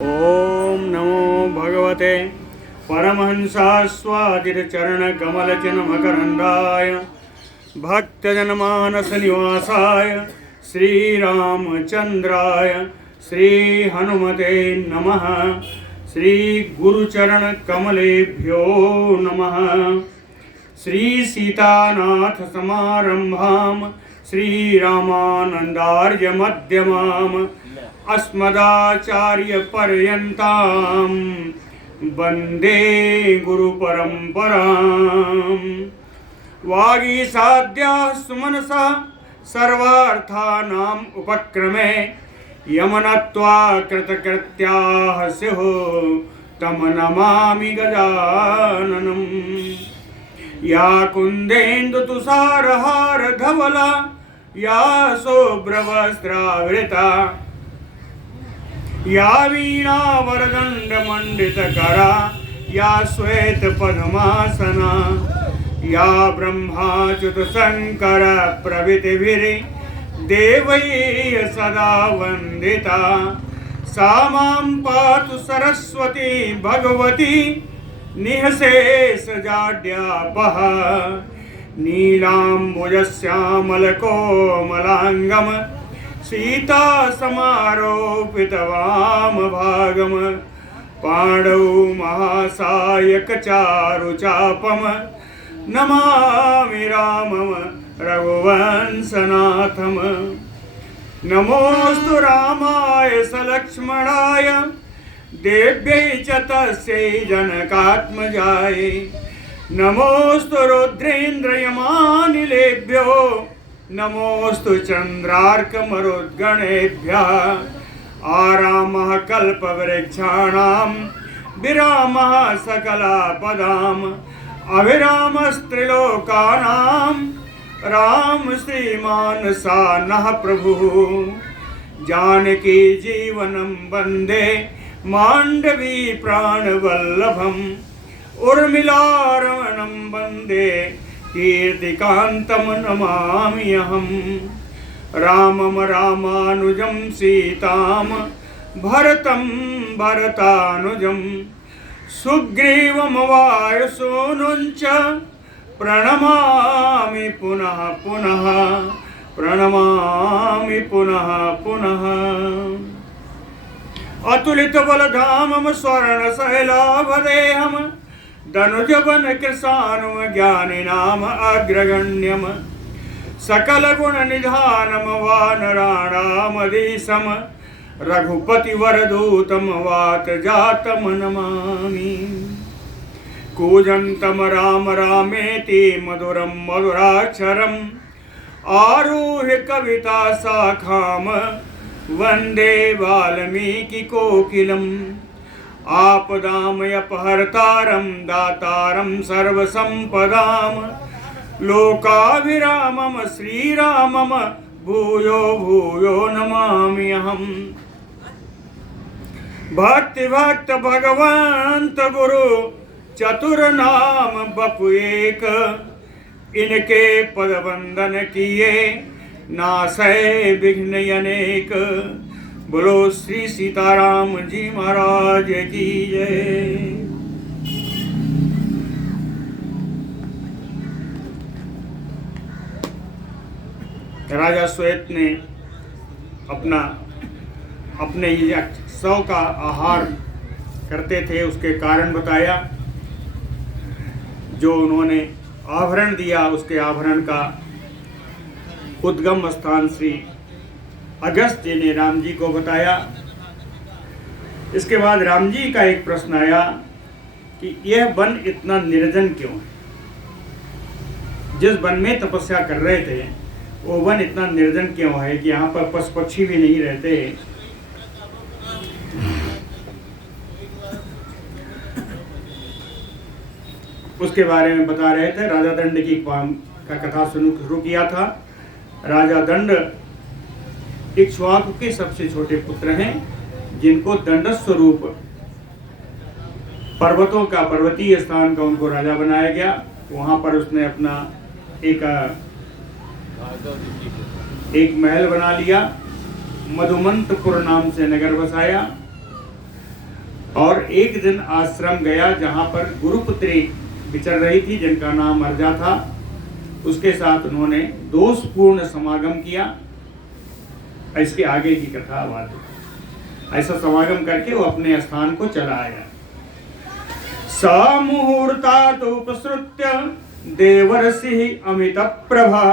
ओम नमो भगवते परमहंसास्वादितचरणकमलचिन्मकरन्दाय भक्तजनमानसनिवासाय श्रीरामचन्द्राय श्रीहनुमते नमः। श्रीगुरुचरणकमलेभ्यो नमः। श्रीसीतानाथसमारम्भां श्रीरामानन्दार्यमध्यमाम् अस्मदाचार्यपर्यन्तां वन्दे गुरुपरम्पराम्। वागीसाद्याः सुमनसा सर्वार्थानाम् उपक्रमे यमनत्वा कृतकृत्याः स्युः तं नमामि गजाननम्। या कुन्देन्दुतुषारहारधवला या शुभ्रवस्त्रावृता या वीणावरदण्डमण्डितकरा या श्वेतपद्मासना या ब्रह्माच्युतशङ्करप्रभृतिभिर्देवैः सदा वन्दिता सा मां पातु सरस्वती भगवती निःशेषजाड्यापः। नीलाम्बुजश्यामलकोमलाङ्गम् सीता समारोपितवामभागम् पाणौ महासायकचारुचापम् नमामि रामम् रघुवंशनाथम्। नमोऽस्तु रामाय सलक्ष्मणाय देव्यै च तस्यै जनकात्मजाय। नमोऽस्तु रुद्रेन्द्रयमानिलेभ्यो नमोऽस्तु चन्द्रार्कमरुद्गणेभ्यः। आरामः कल्पवृक्षाणां विरामः सकलापदाम् अविरामस्त्रिलोकानां राम श्रीमान् सानः प्रभुः। जानकी जीवनं वन्दे माण्डवी प्राणवल्लभम् उर्मिलारमणं वन्दे कीर्तिकान्तं नमामि अहम्। रामं रामानुजं सीतां भरतं भरतानुजं सुग्रीवं वायुसूनुं च प्रणमामि पुनः पुनः प्रणमामि पुनः पुनः। अतुलितबलधामं स्वर्णशैलाभदेहम् धनुजवन कृशानुम ज्ञानिनाम अग्रगण्यम सकलगुणनिधानम वानराणामधीशम रघुपतिवरदूतम वातजातम नमामि। कूजन्तं राम रामेति मधुरं मधुराक्षरम् आरुह्य कविता शाखां वन्दे वाल्मीकिकोकिलम्। आपदामयपहर्तारं दातारं सर्वसम्पदां लोकाभिरामं श्रीरामं भूयो भूयो नमामि अहम्। भक्तिभक्त भगवंत गुरु चतुर्नाम बपु एक इनके पद वंदन किए नासै विघ्न अनेक। बोलो श्री सीताराम जी महाराज की जय। राजा श्वेत ने अपने सौ का आहार करते थे उसके कारण बताया। जो उन्होंने आभरण दिया उसके आभरण का उद्गम स्थान श्री अगस्त जी ने राम जी को बताया। इसके बाद राम जी का एक प्रश्न आया कि यह वन इतना निर्जन क्यों है। जिस वन में तपस्या कर रहे थे वो वन इतना निर्जन क्यों है कि यहाँ पर पशु पक्षी भी नहीं रहते। उसके बारे में बता रहे थे। राजा दंड की का कथा शुरू किया था। राजा दंड इक्ष्वाकु के सबसे छोटे पुत्र हैं जिनको दंड स्वरूप पर्वतों का पर्वतीय स्थान का उनको राजा बनाया गया। वहां पर उसने अपना एक महल बना लिया। मधुमंतपुर नाम से नगर बसाया। एक दिन आश्रम गया जहां पर गुरुपुत्री विचर रही थी जिनका नाम अर्जा था। उसके साथ उन्होंने दोषपूर्ण समागम किया। इसके आगे की कथा बात। ऐसा समागम करके वो अपने स्थान को चला आया। सा मुहूर्तात् उपसृत्य देवर्षि अमित प्रभा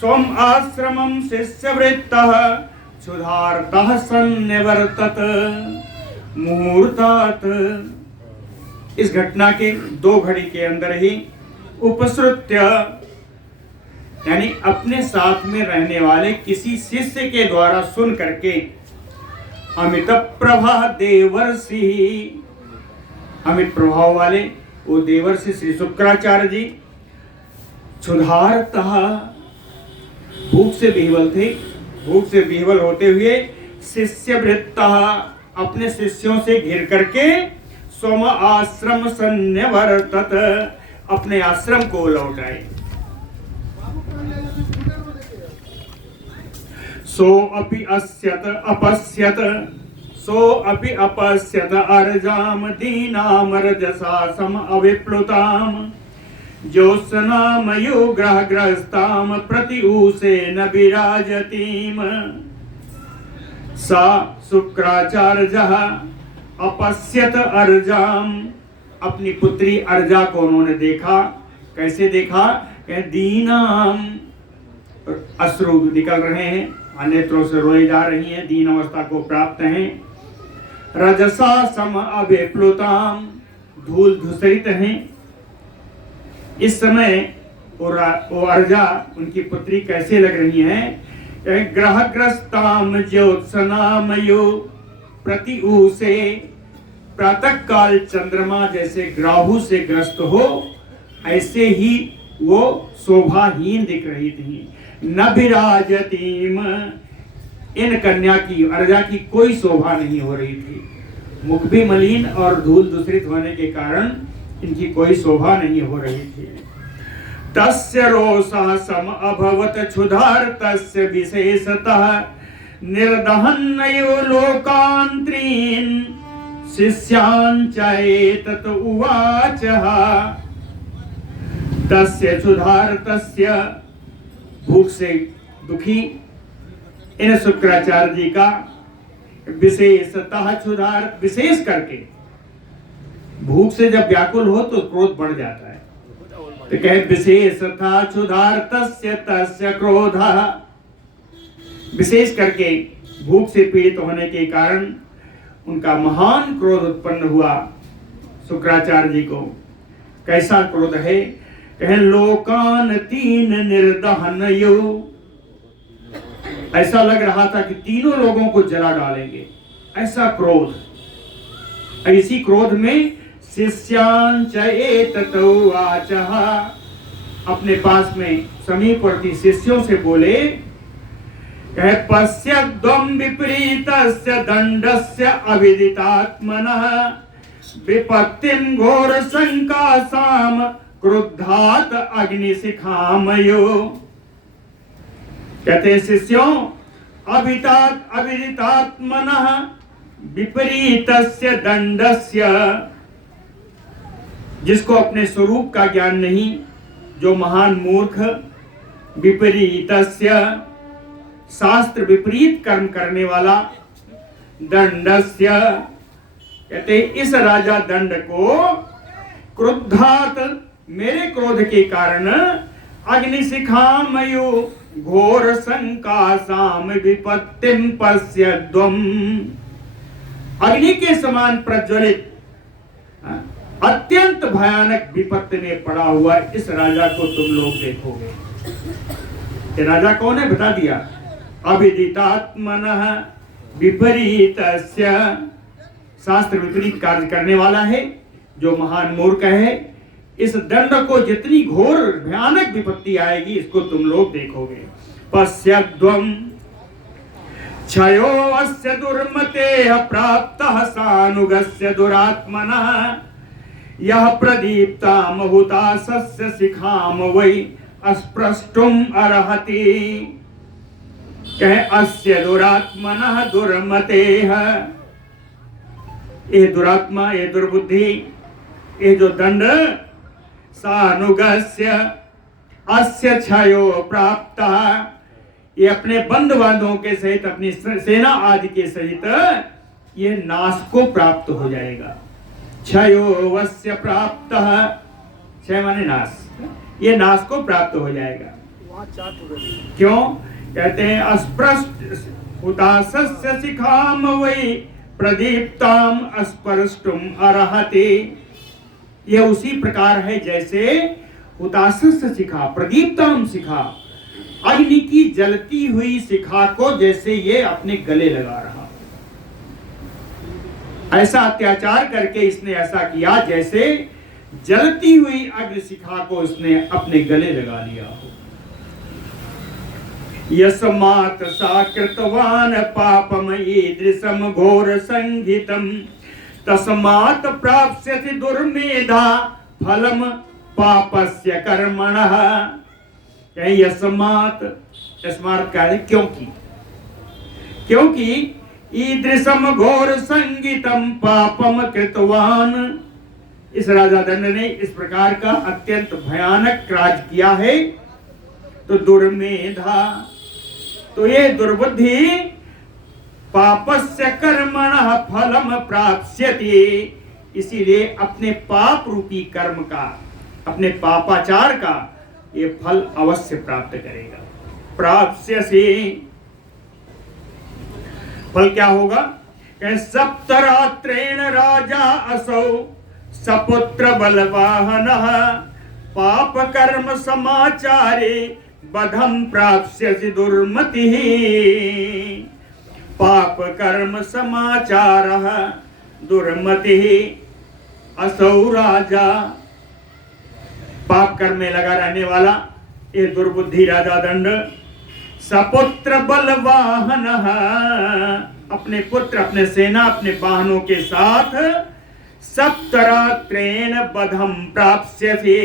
स्वम आश्रमं शिष्यवृत्तः क्षुधार्तः सन्निवर्तत। मुहूर्तात्, इस घटना के 2 घड़ी के अंदर ही, उपसृत्य यानी अपने साथ में रहने वाले किसी शिष्य के द्वारा सुन करके, अमित प्रभा देवर्षि, अमित प्रभाव वाले वो देवर्षि श्री शुक्राचार्य जी, क्षुधार्तः, भूख से विह्वल थे। भूख से विह्वल होते हुए शिष्यवृत्तः, अपने शिष्यों से घिर करके, स्वम आश्रम सन्निवर्तत, अपने आश्रम को लौट आए। सो अपि अस्यत अपश्यत, सो अपि अपश्यत अर्जाम दीनाम रजसा सम अविप्लुताम ज्योत्सनामयो ग्रहग्रस्ताम प्रतिऊसेन विराजतीम। सा शुक्राचार्यः अपश्यत अर्जाम, अपनी पुत्री अर्जा को उन्होंने देखा। कैसे देखा? दीनाम, अश्रु निकल रहे हैं, नेत्रों से रोए जा रही हैं, दीन अवस्था को प्राप्त हैं। रजसा सम अविप्लुताम, धूल धूसरित हैं। इस समय वो अर्जा, उनकी पुत्री कैसे लग रही हैं? ग्रहग्रस्ताम ज्योत्सनामयो प्रतिऊसे, प्रातः काल चंद्रमा जैसे ग्राहु से ग्रस्त हो ऐसे ही वो शोभाहीन दिख रही थी। न विराजतीम, इन कन्या की, अर्जा की कोई शोभा नहीं हो रही थी। मुख भी मलिन और धूल दूषित होने के कारण इनकी कोई शोभा नहीं हो रही थी। तस्य रोषः सम अभवत क्षुधार्तस्य विशेषतः निर्दहन्नयो लोकान्त्रीन् शिष्यान् च एतत् उवाचः। तस्य क्षुधार्तस्य, भूख से दुखी इन शुक्राचार्य जी का, विशेषतः क्षुधार, विशेष करके भूख से जब व्याकुल हो तो क्रोध बढ़ जाता है। तो कहे विशेषतः क्षुधार्तस्य तस्य क्रोधः, विशेष करके भूख से पीड़ित होने के कारण उनका महान क्रोध उत्पन्न हुआ शुक्राचार्य जी को। कैसा क्रोध है? कहे लोकान तीन निर्दहनयो, ऐसा लग रहा था कि तीनों लोगों को जला डालेंगे, ऐसा क्रोध। इसी क्रोध में शिष्यान् च एतत् उवाचः, अपने पास में समीपवर्ती शिष्यों से बोले, कहे पश्यद्वं विपरीतस्य दंडस्य अविदितात्मनः विपत्तिं घोर संकासाम क्रुद्धात अग्निशिखामयो। कहते शिष्यों, अविदितात्मनः विपरीतस्य दंडस्य, जिसको अपने स्वरूप का ज्ञान नहीं, जो महान मूर्ख, विपरीतस्य शास्त्र विपरीत कर्म करने वाला, दंडस्य कहते इस राजा दंड को, क्रुद्धात मेरे क्रोध के कारण, अग्निशिखामयो घोर संकासाम विपत्तिम पश्यद्वम, अग्नि के समान प्रज्वलित अत्यंत भयानक विपत्ति में पड़ा हुआ इस राजा को तुम लोग देखोगे। ये राजा कौन है बता दिया? अविदितात्मनः विपरीतस्य, शास्त्र विपरीत कार्य करने वाला है, जो महान मूर्ख है। इस दंड को जितनी घोर भयानक विपत्ति आएगी इसको तुम लोग देखोगे। पश्यद्वम क्षयो अस्य दुर्मतेः प्राप्तः सानुगस्य दुरात्मनः यह प्रदीप्ता महुतासस्य शिखाम वै अस्पृष्टुम अर्हति। कहे अस्य दुरात्मनः दुर्मतेः, ये दुरात्मा, ये दुर्बुद्धि, ये जो दंड, सानुगस्य अस्य क्षयो प्राप्त, ये अपने बंधु बांधवों के सहित, अपनी सेना आदि के सहित ये नाश को प्राप्त हो जाएगा। क्षयो वस्य प्राप्त, क्षय माने नाश, ये नाश को प्राप्त हो जाएगा। क्यों कहते हैं? अस्पृष्ट हुतासस्य शिखाम वै प्रदीप्ताम अस्पृष्टुम अर्हति। ये उसी प्रकार है जैसे हुतासस्य शिखा, प्रदीप्ताम शिखा, अग्नि की जलती हुई शिखा को जैसे ये अपने गले लगा रहा। ऐसा अत्याचार करके इसने ऐसा किया जैसे जलती हुई अग्नि शिखा को इसने अपने गले लगा लिया हो। यस्मात् सा कृतवान पापम ईदृशम घोर संहितम तस्मात् प्राप्स्यति दुर्मेधा फलम पापस्य कर्मणः। यस्मात्, यस्मात् का है क्योंकि ईदृशम घोर संगीतम पापम कृतवान, इस राजा दंड ने इस प्रकार का अत्यंत भयानक कार्य किया है। तो दुर्मेधा, तो ये दुर्बुद्धि पापस्य कर्मणः फलम प्राप्स्यति, इसीलिए अपने पाप रूपी कर्म का, अपने पापाचार का ये फल अवश्य प्राप्त करेगा। प्राप्स्यसि, फल क्या होगा? सप्तरात्रेण राजा असौ सपुत्र बलवाहनः पाप कर्म समाचारे बधम प्राप्स्यसि दुर्मतिः। पाप कर्म समाचारः दुर्मतिः, असौ राजा, पाप कर्म में लगा रहने वाला ये दुर्बुद्धि राजा दंड, सपुत्र बलवाहनः, अपने पुत्र, अपने सेना, अपने वाहनों के साथ सप्तरात्रेण बधम प्राप्स्यसि,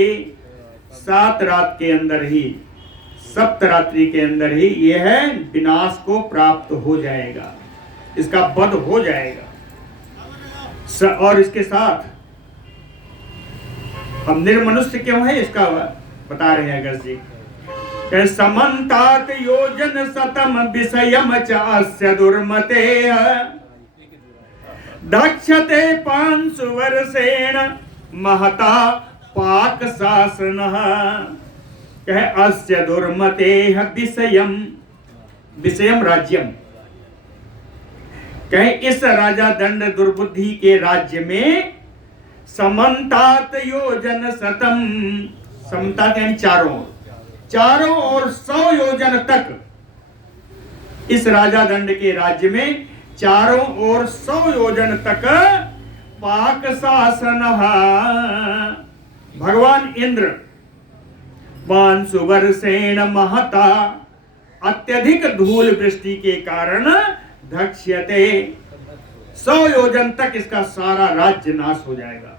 7 रात के अंदर ही, सप्तरात्रि के अंदर ही यह विनाश को प्राप्त हो जाएगा, इसका वध हो जाएगा। और इसके साथ हम निर्मनुष्य क्यों है इसका बता रहे हैं अगस्त जी। समन्तात योजन शतम विषयम च अस्य दुर्मतेः दक्षते 500 वर्षेण महता पाक शासनः। कह अस्य दुर्मतेः विषयम, विषयम राज्यम, कहे इस राजा दंड दुर्बुद्धि के राज्य में समन्तात योजन शतम, समन्तात यानी चारों ओर 100 योजन तक, इस राजा दंड के राज्य में चारों ओर 100 योजन तक पाक शासन, भगवान इंद्र 500 वर्षेण महता, अत्यधिक धूल वृष्टि के कारण धक्ष्यते, 100 योजन तक इसका सारा राज्य नाश हो जाएगा,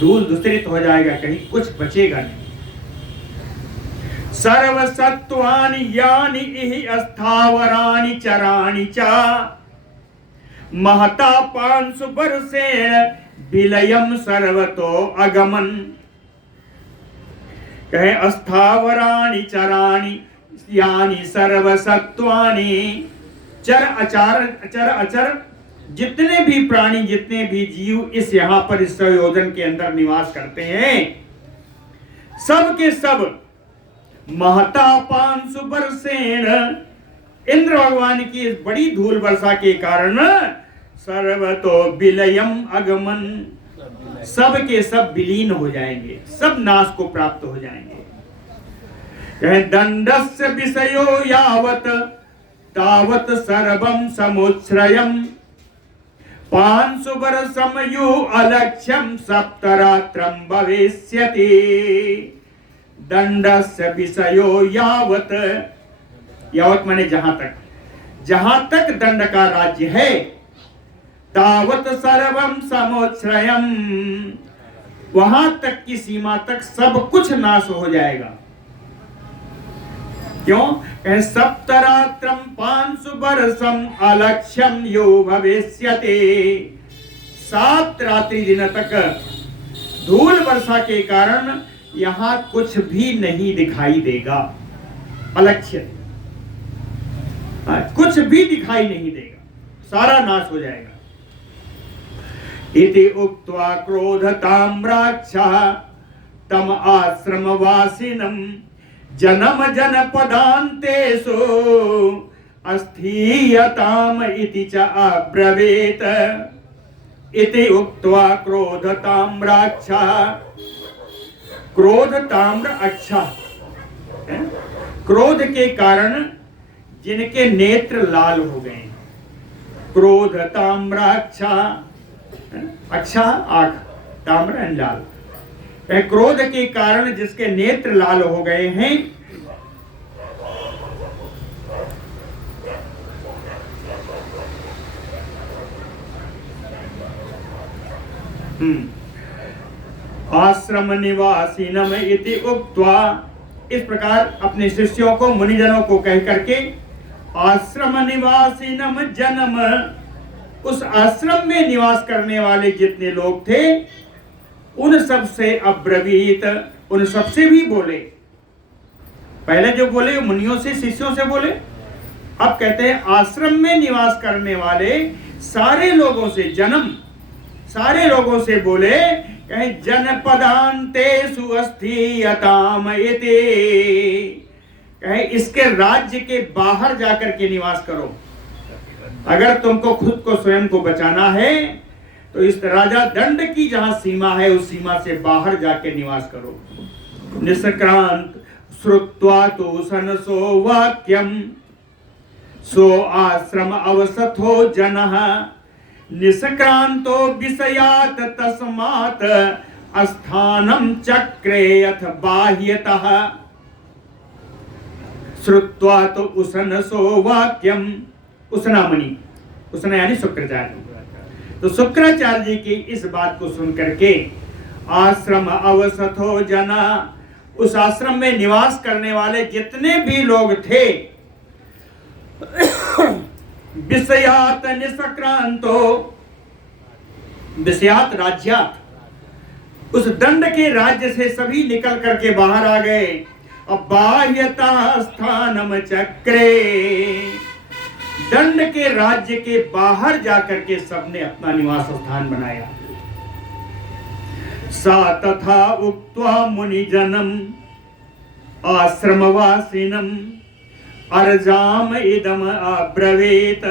धूल दूषित हो जाएगा, कहीं कुछ बचेगा नहीं। सर्वसत्वानि यानि इहि अस्थावराणि चराणि च महता 500 वर्षेण विलयम सर्वतो अगमन। कहे अस्थावराणि चराणि यानि सर्वसत्वानि, चर अचर जितने भी प्राणी, जितने भी जीव इस यहाँ पर इस संयोजन के अंदर निवास करते हैं, सब के सब महता 500 वर्षेण, इंद्र भगवान की इस बड़ी धूल वर्षा के कारण सर्वतो विलयम अगमन, सब के सब विलीन हो जाएंगे, सब नाश को प्राप्त हो जाएंगे। कहे दंडस्य विषयो यावत तावत सर्वम समुच्छ्रयम 500 वर्षम यु अलक्ष्यम सप्तरात्रम भविष्यति। दंडस्य विषयो यावत, यावत माने जहां तक दंड का राज्य है, तावत सर्वम समुच्छ्रयम, वहां तक की सीमा तक सब कुछ नाश हो जाएगा। क्यों? सप्तरात्रम 500 वर्षम अलक्ष्यम यो भविष्यते, 7 रात्रि दिन तक धूल वर्षा के कारण यहां कुछ भी नहीं दिखाई देगा, अलक्ष्य, कुछ भी दिखाई नहीं देगा, सारा नाश हो जाएगा। इति उक्त्वा क्रोधताम्राक्षः तम आश्रमवासिनं जनम जनपदान्तेषु अस्थीयताम इति च अब्रवीत्। इति उक्त्वा क्रोधताम्राक्षः, क्रोध ताम्र अच्छा, क्रोध के कारण जिनके नेत्र लाल हो गए, क्रोध ताम्राक्षा, अच्छा आंख, ताम्र लाल, क्रोध के कारण जिसके नेत्र लाल हो गए हैं, आश्रम निवासिनम इति उक्त्वा, इस प्रकार अपने शिष्यों को, मुनिजनों को कह करके, आश्रम निवासिनम जन्म, उस आश्रम में निवास करने वाले जितने लोग थे उन सब से अब्रवीत, उन सब से भी बोले। पहले जो बोले मुनियों से, शिष्यों से बोले, अब कहते हैं आश्रम में निवास करने वाले सारे लोगों से, जन्म सारे लोगों से बोले, कहे जनपदान्तेषु अस्थीयताम इति, कहे इसके राज्य के बाहर जाकर के निवास करो। अगर तुमको खुद को, स्वयं को बचाना है तो इस राजा दंड की जहां सीमा है उस सीमा से बाहर जाके निवास करो। निष्क्रांत श्रुत्वा तु सनसो वाक्यम सो आश्रम अवसथो जनः निष्क्रांतो विषयात तस्मात् अस्थानं चक्रे अथ बाह्यतः। श्रुत्वा तो उसनसो वाक्यम, उसना मुनि, उसना यानी शुक्राचार्य, तो शुक्राचार्य जी की इस बात को सुन करके आश्रम अवसथो जना, उस आश्रम में निवास करने वाले जितने भी लोग थे, विषयात निष्क्रांतो, विषयात राज्यात, उस दंड के राज्य से सभी निकल करके बाहर आ गए। अब बाह्यता स्थानम चक्रे, दंड के राज्य के बाहर जाकर के सबने अपना निवास स्थान बनाया। सा तथा उक्त्वा मुनिजनम आश्रमवासिनम अर्जाम इदम अब्रवीत,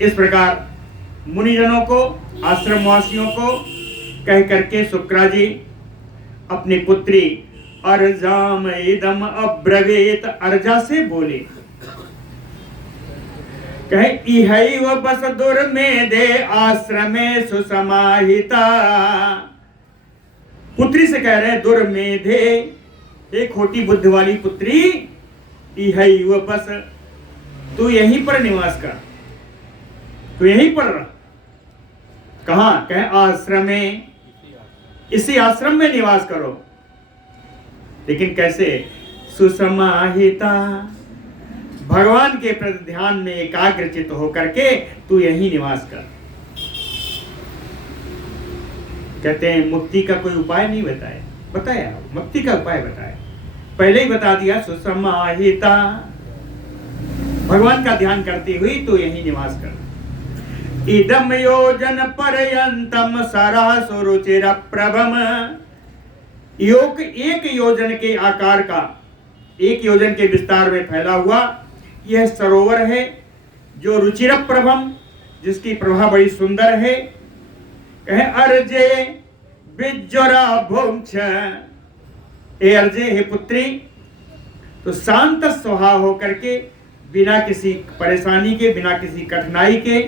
इस प्रकार मुनिजनों को, आश्रमवासियों को कह करके शुक्रा जी अपनी पुत्री अर्जाम इदम अब्रवीत, अर्जा से बोले, कहे इहैव बस दुर्मेधे आश्रमे सुसमाहिता, पुत्री से कह रहे हैं दुर्मेधे, एक खोटी बुद्धि वाली पुत्री, इहैव बस, तू यहीं पर निवास कर, तू यहीं पर रह। कहां? कहे आश्रमे, इसी आश्रम में निवास करो। लेकिन कैसे? सुसमाहिता, भगवान के प्रति ध्यान में एकाग्रचित होकर के तू यहीं निवास कर। कहते हैं मुक्ति का कोई उपाय नहीं बताया, मुक्ति का उपाय बताया, पहले ही बता दिया, सुसमाहिता, भगवान का ध्यान करती हुई तू यहीं निवास कर। इदम योजन पर्यंतम सरासु रुचिर प्रभम, योग एक योजन के आकार का, एक योजन के विस्तार में फैला हुआ यह सरोवर है, जो रुचिर प्रभम, जिसकी प्रभा बड़ी सुंदर है। कहे अर्जे विज्वरा भुक्ष, ए अर्जे, हे पुत्री, तो शांत स्वभाव होकर के, बिना किसी परेशानी के, बिना किसी कठिनाई के,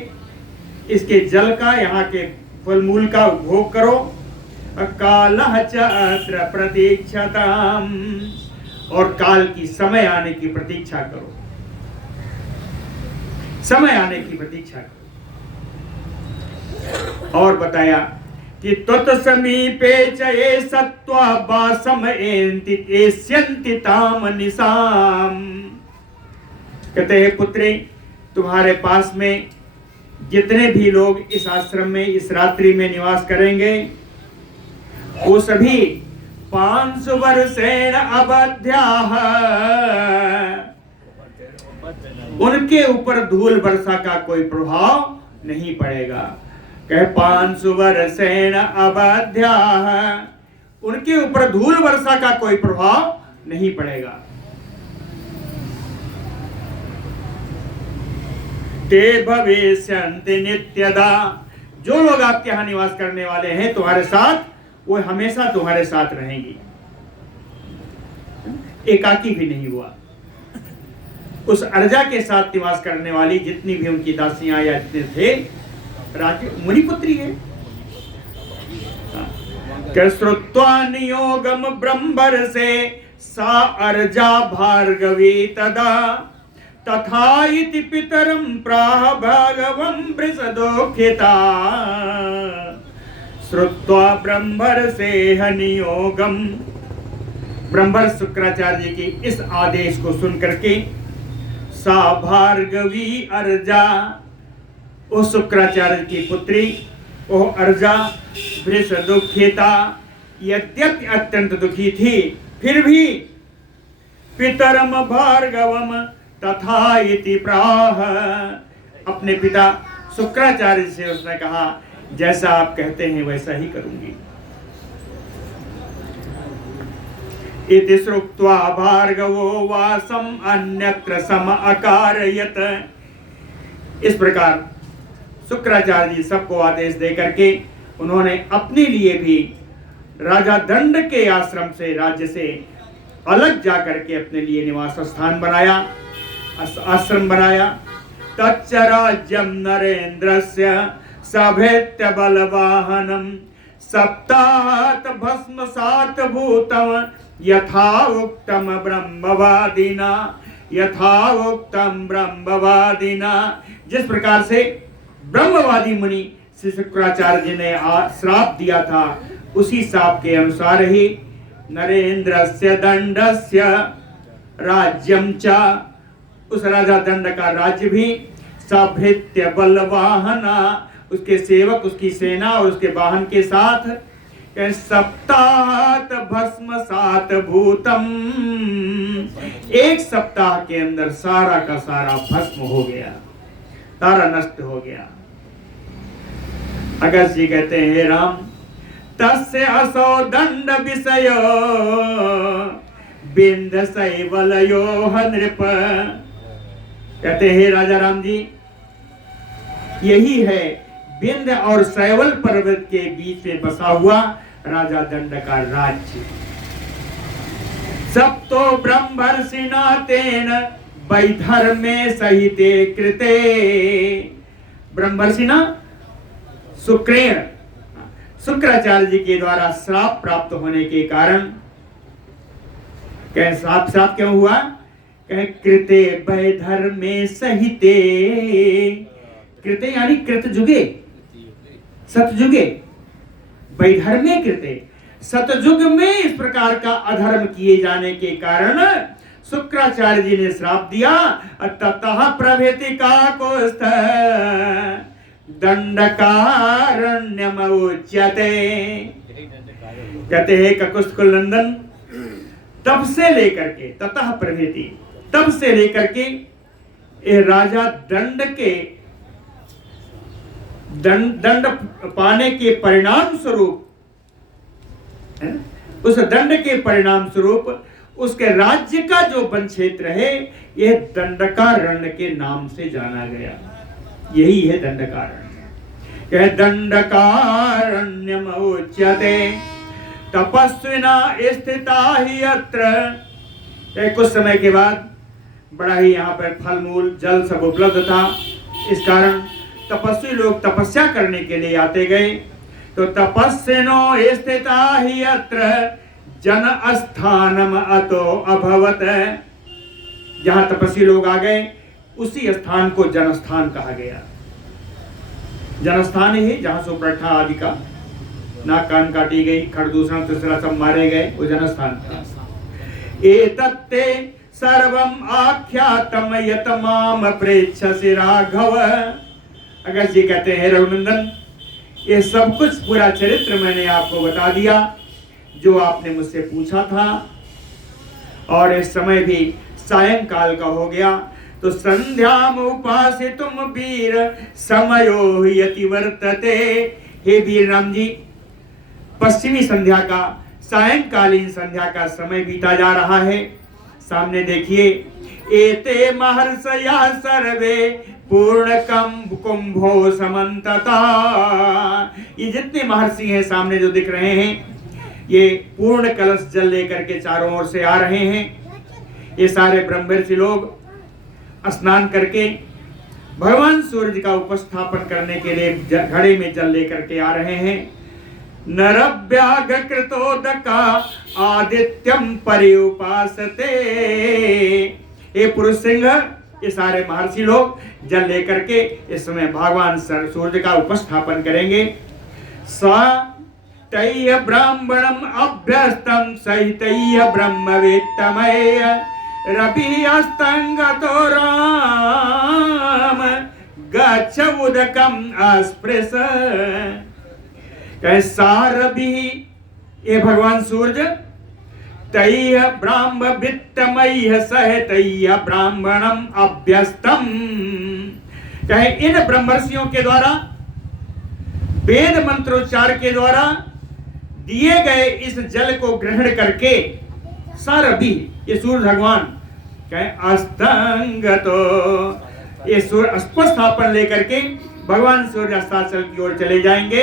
इसके जल का, यहाँ के फल मूल का उपभोग करो। कालः च अत्र प्रतीक्षताम, और काल की, समय आने की प्रतीक्षा करो, समय आने की प्रतीक्षा करो। और बताया कि त्वत् समीपे च ये सत्त्वा वासम एष्यन्ति ताम निशाम, कहते हैं पुत्री, तुम्हारे पास में जितने भी लोग इस आश्रम में इस रात्रि में निवास करेंगे वो सभी 500 वर्षेण अवध्याः, उनके ऊपर धूल वर्षा का कोई प्रभाव नहीं पड़ेगा। कहे 500 वर्षेण अवध्याः, उनके ऊपर धूल वर्षा का कोई प्रभाव नहीं पड़ेगा। ते भविष्यन्ति नित्यदा, जो लोग आपके यहाँ निवास करने वाले हैं तुम्हारे साथ, वो हमेशा तुम्हारे साथ रहेंगी, एकाकी भी नहीं हुआ। उस अर्जा के साथ निवास करने वाली जितनी भी उनकी दासियां या जितने थे, राज्य मुनिपुत्री है। श्रुत्वा नियोगम ब्रह्मर से सा अर्जा भार्गवी तदा, तथा इति पितरं प्राह भागवं वृषदोखिता। श्रुत्वा ब्रह्मर से नियोगम, ब्रह्मर शुक्राचार्य जी की इस आदेश को सुन करके सा भार्गवी अर्जा, उस शुक्राचार्य की पुत्री वो अर्जा वृषदोखिता, यद्यपि अत्यंत दुखी थी फिर भी पितरम भार्गवम तथा इति प्राह, अपने पिता शुक्राचार्य से उसने कहा जैसा आप कहते हैं वैसा ही करूंगी। इति श्रुत्वा भार्गवो वासम अन्यत्र सम अकारयत। इस प्रकार शुक्राचार्य जी सबको आदेश दे करके उन्होंने अपने लिए भी राजा दंड के आश्रम से, राज्य से अलग जाकर के अपने लिए निवास स्थान बनाया, आश्रम बनाया। तच्च राज्यम नरेंद्रस्य सभेत्य बलवाहनम सप्ताहत भस्मसात भूतम यथा उक्तम ब्रह्मवादिना, यथा उक्तम ब्रह्मवादिना। जिस प्रकार से ब्रह्मवादी मुनि श्री शुक्राचार्य जी ने श्राप दिया था, उसी श्राप के अनुसार ही नरेंद्रस्य दंडस्य राज्यम च, उस राजा दंड का राज्य भी सभृत्य बलवाहना, उसके सेवक, उसकी सेना और उसके वाहन के साथ सप्ताह भस्म सात भूतम, एक सप्ताह के अंदर सारा का सारा भस्म हो गया, सारा नष्ट हो गया। अगस्त जी कहते हैं, हे राम तस्य असो दंड विषयो बिंद शैवलयो नृप। कहते हैं, हे राजा राम जी, यही है बिंद और शैवल पर्वत के बीच में बसा हुआ राजा दंड का राज्य। सप्तो ब्रह्मर्षिना तेन वैधर्मे सहिते कृते। ब्रह्मर्षिना शुक्रेण, शुक्राचार्य जी के द्वारा श्राप प्राप्त होने के कारण, कह श्राप क्यों हुआ? कहे कृते वैधर्मे सहिते, कृते यानी कृतजुगे, सतयुगे, वैधर्मे कृते, सतयुग में इस प्रकार का अधर्म किए जाने के कारण शुक्राचार्य जी ने श्राप दिया। ततः प्रभृति काकोस्थ दंडकारण्यम उच्यते। कहते हैं ककुस्थकुल नंदन, तब से लेकर के, ततः प्रभृति, तब से लेकर के ये राजा दंड के दंड पाने के परिणाम स्वरूप, उस दंड के परिणाम स्वरूप उसके राज्य का जो वन क्षेत्र है यह दंडकारण्य के नाम से जाना गया। यही है दंडकारण्य। यह दंडकारण्यम उच्यते तपस्विना स्थिता ही अत्र। कुछ समय के बाद बड़ा ही यहाँ पर फल मूल जल सब उपलब्ध था, इस कारण तपस्वी लोग तपस्या करने के लिए आते गए। तो तपस्विनो स्थिता ही अत्र जन स्थानम अतो अभवत। जहां तपस्वी लोग आ गए उसी स्थान को जनस्थान कहा गया। जनस्थान ही जहां सुप्रठा आदि का नाक कान काटी गई, खरदूषण तीसरा सब मारे गए, वो जनस्थान था। एतत्ते सर्वम आख्यातम यत माम प्रेक्षसि राघव। अगस्त जी कहते हैं, रघुनंदन, ये सब कुछ पूरा चरित्र मैंने आपको बता दिया जो आपने मुझसे पूछा था, और इस समय भी सायंकाल का हो गया, तो संध्याम उपासितुम वीर समयो यति वर्तते। हे वीर राम जी, पश्चिमी संध्या का, सायंकालीन संध्या का समय बीता जा रहा है। सामने देखिए, एते महर्षया सर्वे पूर्ण कुंभो समन्तता। ये जितने महर्षि हैं सामने जो दिख रहे हैं, ये पूर्ण कलश जल लेकर के चारों ओर से आ रहे हैं। ये सारे ब्रह्मर्षि लोग स्नान करके भगवान सूर्य का उपस्थापन करने के लिए घड़े में जल लेकर के आ रहे हैं। नरव्याघ कृतोदका आदित्यम पर्युपासते। ये पुरुष सिंह, ये सारे महर्षि लोग जल लेकर के इस समय भगवान सूर्य का उपस्थापन करेंगे। सा तैय ब्राह्मणम अभ्यस्तम सहितैय ब्रह्मवेत्तमय रवि अस्तंगतो राम गच्छ उदकम अस्पृश। सारभि, ये भगवान सूर्य, तैय ब्राह्म वित्तमय सहितैय ब्राह्मणम अभ्यस्तम, कहे इन ब्रह्मर्षियों के द्वारा वेद मंत्रोच्चार के द्वारा दिए गए इस जल को ग्रहण करके सारभि, ये सूर्य भगवान कहे अस्तंगतो, ये सूर्य उपस्थापन लेकर के भगवान सूर्य अस्ताचल की ओर चले जाएंगे।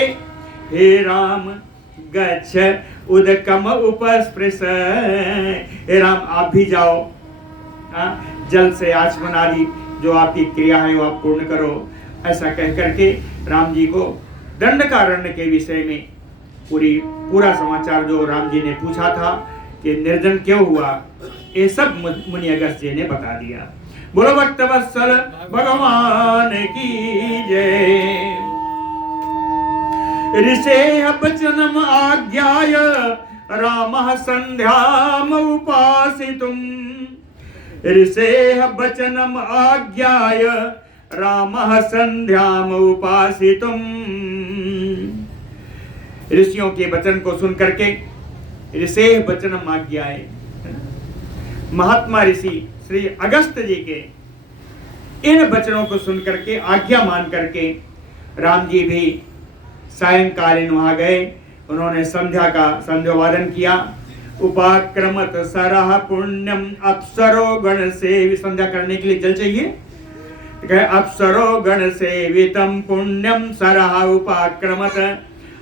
हे राम गच्छ उदकम उपस्पृश, हे राम आप भी जाओ, जल से आचमन आदि जो आपकी क्रिया है वो आप पूर्ण करो। ऐसा कह करके राम जी को दंडकारण्य के विषय में पूरा समाचार जो राम जी ने पूछा था कि निर्जन क्यों हुआ, ये सब मुनि अगस्त जी ने बता दिया। बोलो भक्तवत्सल भगवान की जय। ऋषेः वचनम् आज्ञाय रामः संध्याम् उपासितुम्। ऋषेः वचनम् आज्ञाय रामः संध्याम् उपासितुम्। ऋषियों के वचन को सुन करके, ऋषेः वचनम् आज्ञाय, महात्मा ऋषि श्री अगस्त जी के इन वचनों को सुन करके, आज्ञा मान करके राम जी भी सायंकालीन वहां गए। उन्होंने संध्या वादन किया। उपाक्रमत सरह पुण्यम अप्सरो गण से, संध्या करने के लिए जल चाहिए। अप्सरो गण सेवितम पुण्यम सरह उपाक्रमत,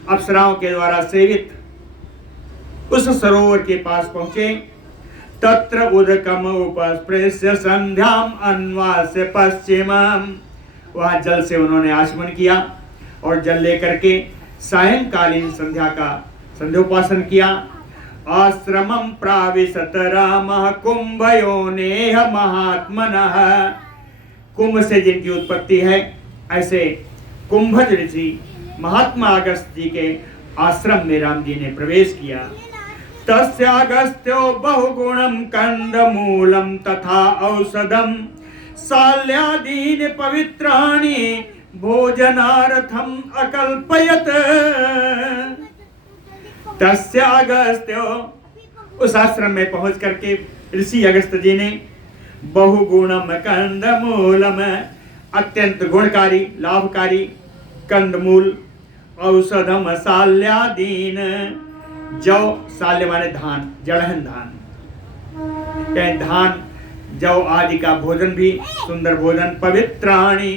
अप्सराओं के द्वारा सेवित उस सरोवर के पास पहुंचे। तत्र उदकम उपस्पृश्य संध्याम अन्वास्य पश्चिमम, वहां जल से उन्होंने आचमन किया और जल लेकर के सायंकालीन संध्या का संध्योपासन किया। आश्रमम प्राविशत रामः कुंभयोनेह महात्मनः, कुंभ से जिनकी उत्पत्ति है ऐसे कुंभज ऋषि महात्मा अगस्त जी के आश्रम में राम जी ने प्रवेश किया। तस्यागस्त्यो बहुगुणम कंदमूलम तथा औषधम साल्यादीन पवित्राणि भोजनार्थम अकल्पयत। तस्यागस्त्यो, उस आश्रम में पहुंच करके ऋषि अगस्त जी ने बहुगुणम कंदमूलम, अत्यंत गुणकारी लाभकारी कंदमूल, औषधम साल्यादीन, जौ, साल्य माने धान, जड़हन धान, कहें धान जौ आदि का भोजन भी सुंदर भोजन, पवित्राणि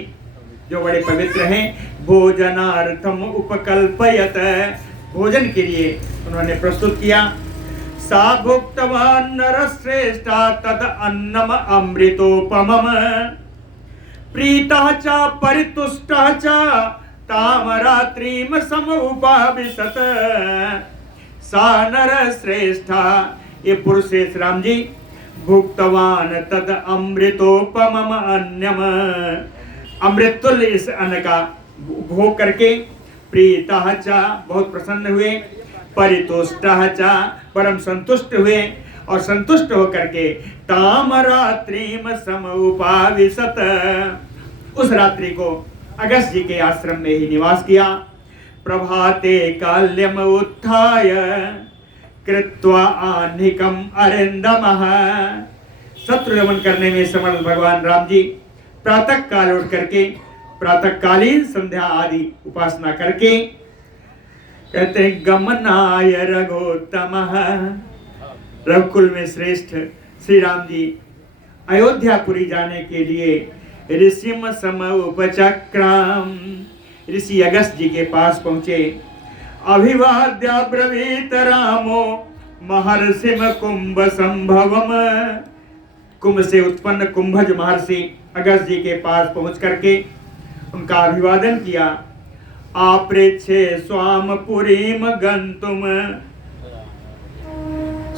जो बड़े पवित्र हैं, भोजनार्थम उपकल्पयत, भोजन के लिए उन्होंने प्रस्तुत किया। सा भुक्तवान नरश्रेष्ठा तद अन्नम अमृतोपमम प्रीतः च परितुष्टः च तामरात्रिम समुपाविशत। सा नरश्रेष्ठा, ये पुरुष श्रेष्ठ राम जी, भुक्तवान तद अमृतोपमम अन्नम, अमृत तुल्य इस अन्न का भोग करके, प्रीतः च, बहुत प्रसन्न हुए, परितुष्टः च, परम संतुष्ट हुए, और संतुष्ट होकर के तामरात्रिम समुपाविशत, उस रात्रि को अगस्त जी के आश्रम में ही निवास किया। प्रभाते काल्यम उत्थाय कृत्वा आह्निकम अरिंदमः। शत्रु दमन करने में समर्थ भगवान राम जी प्रातः काल उठ करके प्रातःकालीन संध्या आदि उपासना करके कहते हैं गमनाय रघोत्तमः। रघुकुल में श्रेष्ठ श्री राम जी अयोध्यापुरी जाने के लिए ऋषिम सम उपचक्राम, ऋषि अगस्त जी के पास पहुंचे। अभिवाद्य ब्रवीत रामो महर्षिम कुंभ संभवम। कुंभ से उत्पन्न कुंभज महर्षि अगस्त जी के पास पहुंच करके उनका अभिवादन किया। आप्रेच्छे स्वाम पुरीम गंतुम,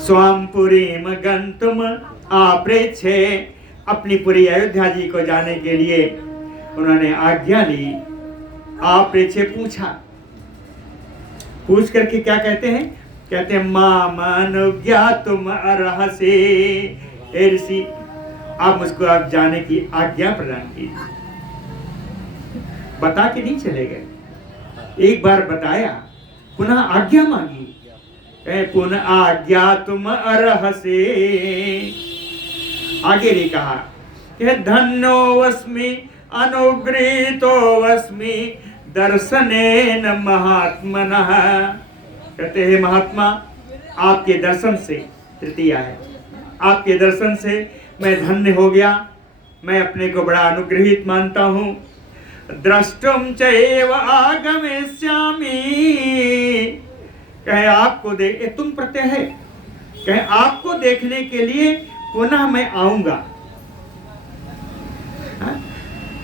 स्वाम पुरीम गंतुम आप्रेच्छे, अपनी पुरी अयोध्या जी को जाने के लिए उन्होंने आज्ञा ली। आप्रेच्छे पूछा, पूछ करके क्या कहते हैं? कहते हैं माम अनुज्ञातुम अर्हसि। हे ऋषि, आप मुझको आप जाने की आज्ञा प्रदान कीजिए। बता के नहीं चले गए, एक बार बताया, पुनः आज्ञा मांगी। पुनः आज्ञा तुम अर्हसि। आगे नहीं कहा कि धन्योऽस्मि अनुगृहीतोऽस्मि दर्शनेन महात्मनः। कहते हैं महात्मा, आपके दर्शन से, तृतीया है, आपके दर्शन से मैं धन्य हो गया, मैं अपने को बड़ा अनुग्रहित मानता हूं। द्रष्टुम चैव आगमिष्यामि, कहे आपको देख, तुम प्रत्यय है, कहे आपको देखने के लिए पुनः मैं आऊंगा।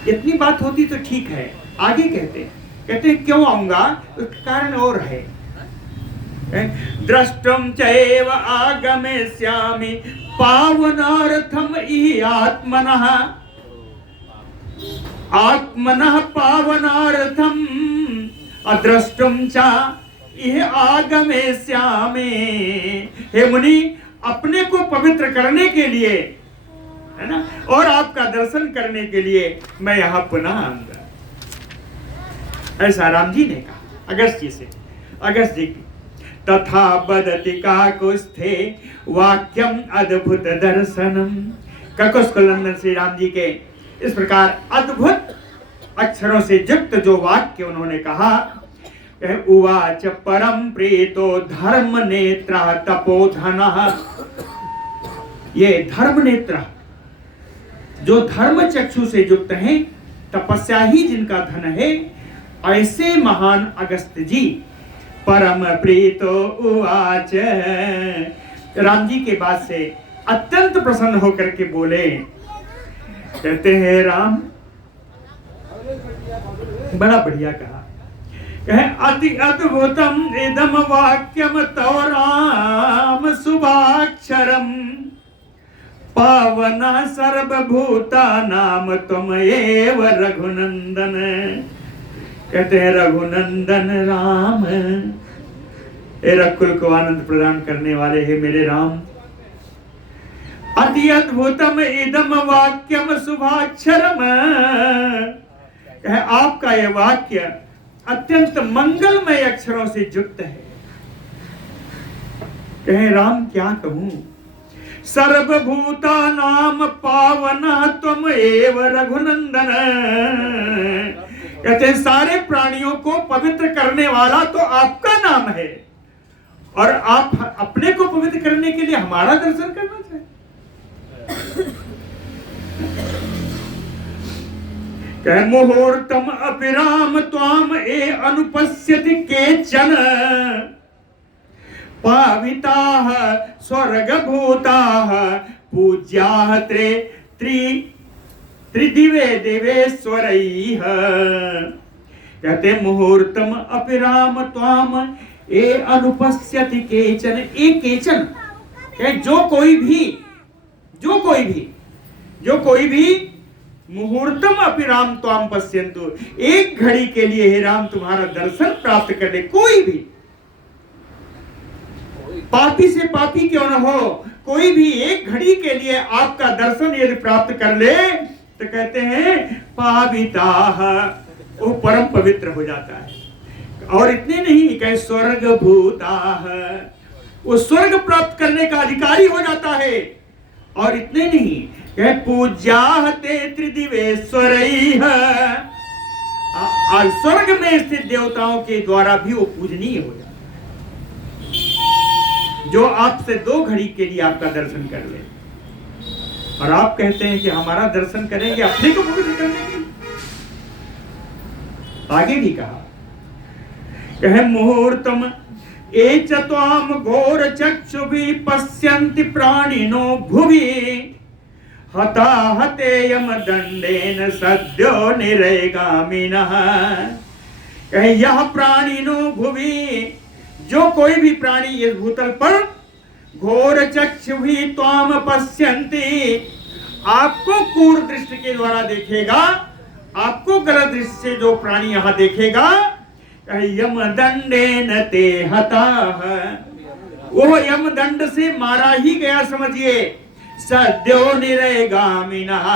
इतनी बात होती तो ठीक है। आगे कहते हैं क्यों आऊंगा, उसका कारण और है। द्रष्टुम चैव आगमिष्यामि पावनार्थम इहि आत्मनः, आत्मनः पावनार्थम अद्रष्टुम च इह आगमिष्यामि। हे मुनि, अपने को पवित्र करने के लिए, है ना, और आपका दर्शन करने के लिए मैं यहां पुनः आऊंगा। ऐसा राम जी ने कहा अगस्त जी से। अगस्त जी तथा बदति काकुस्थे वाक्यम अद्भुत दर्शनम। काकुस्कुलंदन श्री राम जी के इस प्रकार अद्भुत अक्षरों से युक्त जो वाक्य उन्होंने कहा, उवाच परम प्रीतो धर्म नेत्र तपोधनः। ये धर्म नेत्र जो धर्म चक्षु से युक्त हैं, तपस्या ही जिनका धन है, ऐसे महान अगस्त जी परम प्रीतो उवाच। राम जी के बाद से अत्यंत प्रसन्न होकर के बोले, कहते हैं राम, बड़ा बढ़िया कहा, कहे अति अद्भुतम इदम वाक्यम तव राम शुभाक्षरम पावना सर्वभूतानाम त्वमेव रघुनंदन। कहते हैं रघुनंदन राम, ए रघुकुल को आनंद प्रदान करने वाले हैं मेरे राम। अति अद्भुतम इदम वाक्यम शुभाक्षरम, आपका यह वाक्य अत्यंत मंगलमय अक्षरों से युक्त है। कहे राम क्या कहूं, सर्वभूता नाम पावना त्वम एव रघुनंदन। कहते हैं सारे प्राणियों को पवित्र करने वाला तो आपका नाम है, और आप अपने को पवित्र करने के लिए हमारा दर्शन करना चाहिए। कह मुहूर्तम अपिराम त्वाम ए अनुपश्यति केचन पाविताः स्वर्गभूताः पूज्याः त्रिदिवे देवेश्वरैः। कहते मुहूर्तम अपिराम त्वाम ए अनुपश्यति केचन। ए केचन जो कोई भी मुहूर्तम अपि राम त्वाम पश्यन्तु, एक घड़ी के लिए हे राम तुम्हारा दर्शन प्राप्त कर ले, कोई भी पापी से पापी क्यों न हो, कोई भी एक घड़ी के लिए आपका दर्शन यदि प्राप्त कर ले, तो कहते हैं पाविताः वो परम पवित्र हो जाता है। और इतने नहीं कहे स्वर्ग भूता, वो स्वर्ग प्राप्त करने का अधिकारी हो जाता है। और इतने नहीं कहे पूज्याहते त्रिदिवेश्वर, स्वर्ग में स्थित देवताओं के द्वारा भी वो पूजनीय हो जाता है, जो आपसे 2 घड़ी के लिए आपका दर्शन कर ले। और आप कहते हैं कि हमारा दर्शन करेंगे अपने को पवित्र करने के लिए। आगे भी कहा कहे मुहूर्तम एच त्वाम घोर चक्षुभि पश्यन्ति प्राणिनो भुवि, हताहते यम दंडेन सद्यो निरयगामिनः। कहे यह प्राणिनो भुवि, जो कोई भी प्राणी इस भूतल पर घोर चक्षुभि त्वाम पश्यन्ति, आपको क्रूर दृष्टि के द्वारा देखेगा, आपको गलत दृष्टि से जो प्राणी यहां देखेगा, यम दंडेन ते हताः, वो यम दंड से मारा ही गया समझिए। सद्यो निरयगामिनः,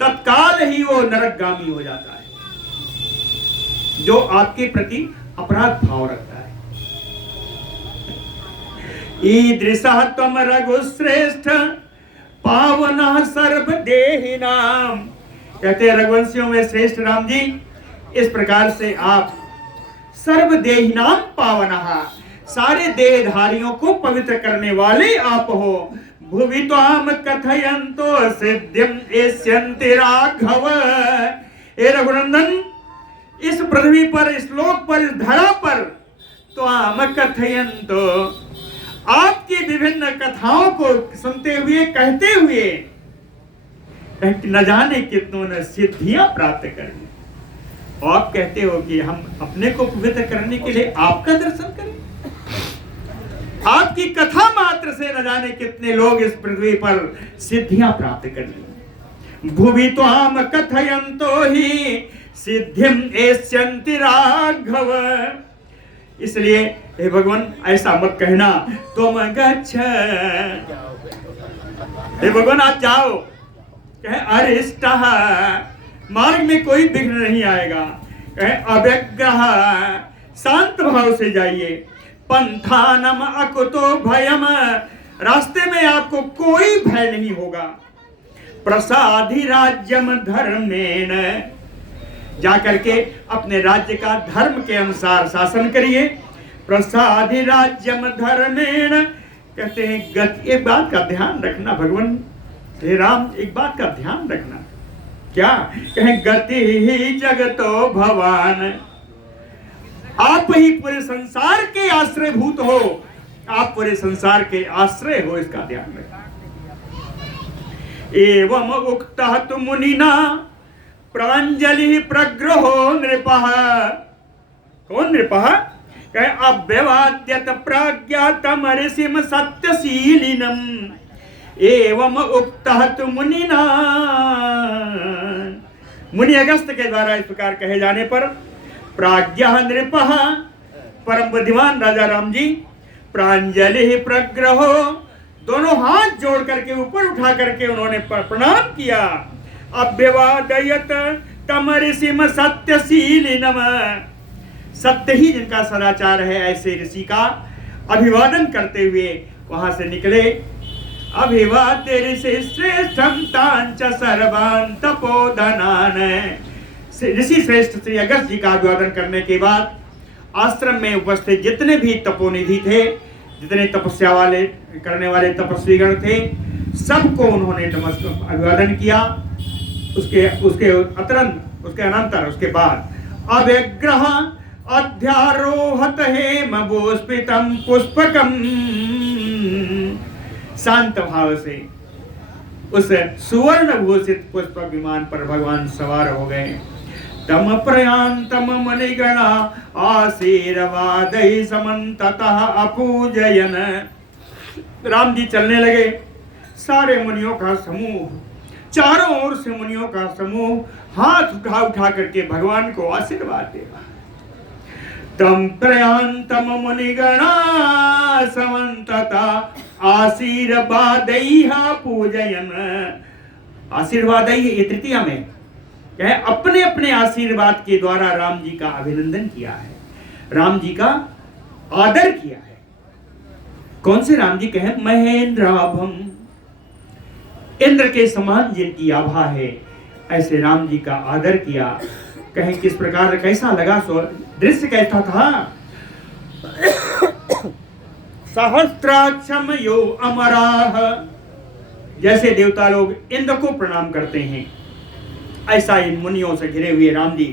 तत्काल ही वो नरकगामी हो जाता है, जो आपके प्रति अपराध भाव रखता है। ईदृशः त्वं रघुश्रेष्ठ पावनः सर्वदेहिनां। कहते हैं रघुवंशियों में श्रेष्ठ राम जी, इस प्रकार से आप सर्वदेहिनाम पावनः, सारे देहधारियों को पवित्र करने वाले आप हो। भुवि त्वाम कथयन्तो सिद्धिम एष्यन्ति राघव। हे रघुनंदन, इस पृथ्वी पर, इस लोक पर, इस धरा पर त्वाम कथयन्तो, आपकी विभिन्न कथाओं को सुनते हुए, कहते हुए न जाने कितनों ने सिद्धियां प्राप्त कर ली। और आप कहते हो कि हम अपने को पवित्र करने के लिए आपका दर्शन करें। आपकी कथा मात्र से न जाने कितने लोग इस पृथ्वी पर सिद्धियां प्राप्त कर ली। भुवि त्वाम कथयन्तो हि सिद्धिम एष्यन्ति राघव। इसलिए हे भगवान, ऐसा मत कहना तुम गच्छ, हे भगवान आप जाओ। कहे अरिष्टः, मार्ग में कोई विघ्न नहीं आएगा। कहे अव्यग्रह, शांत भाव से जाइए। पंथानम अकुतो भयम, रास्ते में आपको कोई भय नहीं होगा। प्रसादि राज्यम धर्मेण, जाकर के अपने राज्य का धर्म के अनुसार शासन करिए। प्रसादि राज्यम धर्मेण, कहते हैं एक बात का ध्यान रखना भगवान, हे राम, एक बात का ध्यान रखना। क्या कहें, गति ही जगतो भवान, आप ही पूरे संसार के आश्रयभूत हो, आप पूरे संसार के आश्रय हो, इसका ध्यान रखना। एवं उक्तः तु मुनिना प्रांजलि प्रग्रहो नृपः। कौन नृपः? कहे अव्यवाद्यत प्राज्ञातम ऋषिम सत्यशीलिनम। एवं उक्तः तु मुनिना, मुनि अगस्त्य के द्वारा इस प्रकार कहे जाने पर प्राज्ञः नृपः, परम बुद्धिमान राजा राम जी, प्रांजलि प्रग्रहो, दोनों हाथ जोड़ करके ऊपर उठा करके उन्होंने प्रणाम किया। अभ्यवादयत तम ऋषिम सत्यशीलिनम, सत्य ही जिनका सदाचार है ऐसे ऋषि का अभिवादन करते हुए वहां से निकले। अभिवाद्य ऋषि श्रेष्ठम तांच सर्वान् तपोधनान्। ऋषि श्रेष्ठ श्री अगस्त जी का अभिवादन करने के बाद आश्रम में उपस्थित जितने भी तपोनिधि थे, जितने तपस्या वाले करने वाले तपस्वीगण थे, सबको उन्होंने नमस्कार अभिवादन किया। उसके अनंतर उसके बाद अव्यग्रह अध्यारोहत हेमभूषितम पुष्पकम, शांत भाव से उस सुवर्ण भूषित पुष्प विमान पर भगवान सवार हो गए। तम प्रयांतम मणिगणा आशीर्वादै समन्ततः अपूजयन। राम जी चलने लगे, सारे मुनियों का समूह, चारों ओर से मुनियों का समूह हाथ उठा उठा करके भगवान को आशीर्वाद देगा। तम प्रयांतम मुनिगणा समन्ततः आशीर्वादैः पूजयन। आशीर्वादैः ये तृतीया में, कहे अपने अपने आशीर्वाद के द्वारा राम जी का अभिनंदन किया है, राम जी का आदर किया है। कौन से राम जी? कहे महेंद्राभम, इंद्र के समान जिनकी आभा है, ऐसे राम जी का आदर किया। कहे किस प्रकार, कैसा लगा दृश्य कैसा था? सहस्त्राक्षम यो अमराह, जैसे देवता लोग इंद्र को प्रणाम करते हैं, ऐसा इन मुनियों से घिरे हुए राम जी।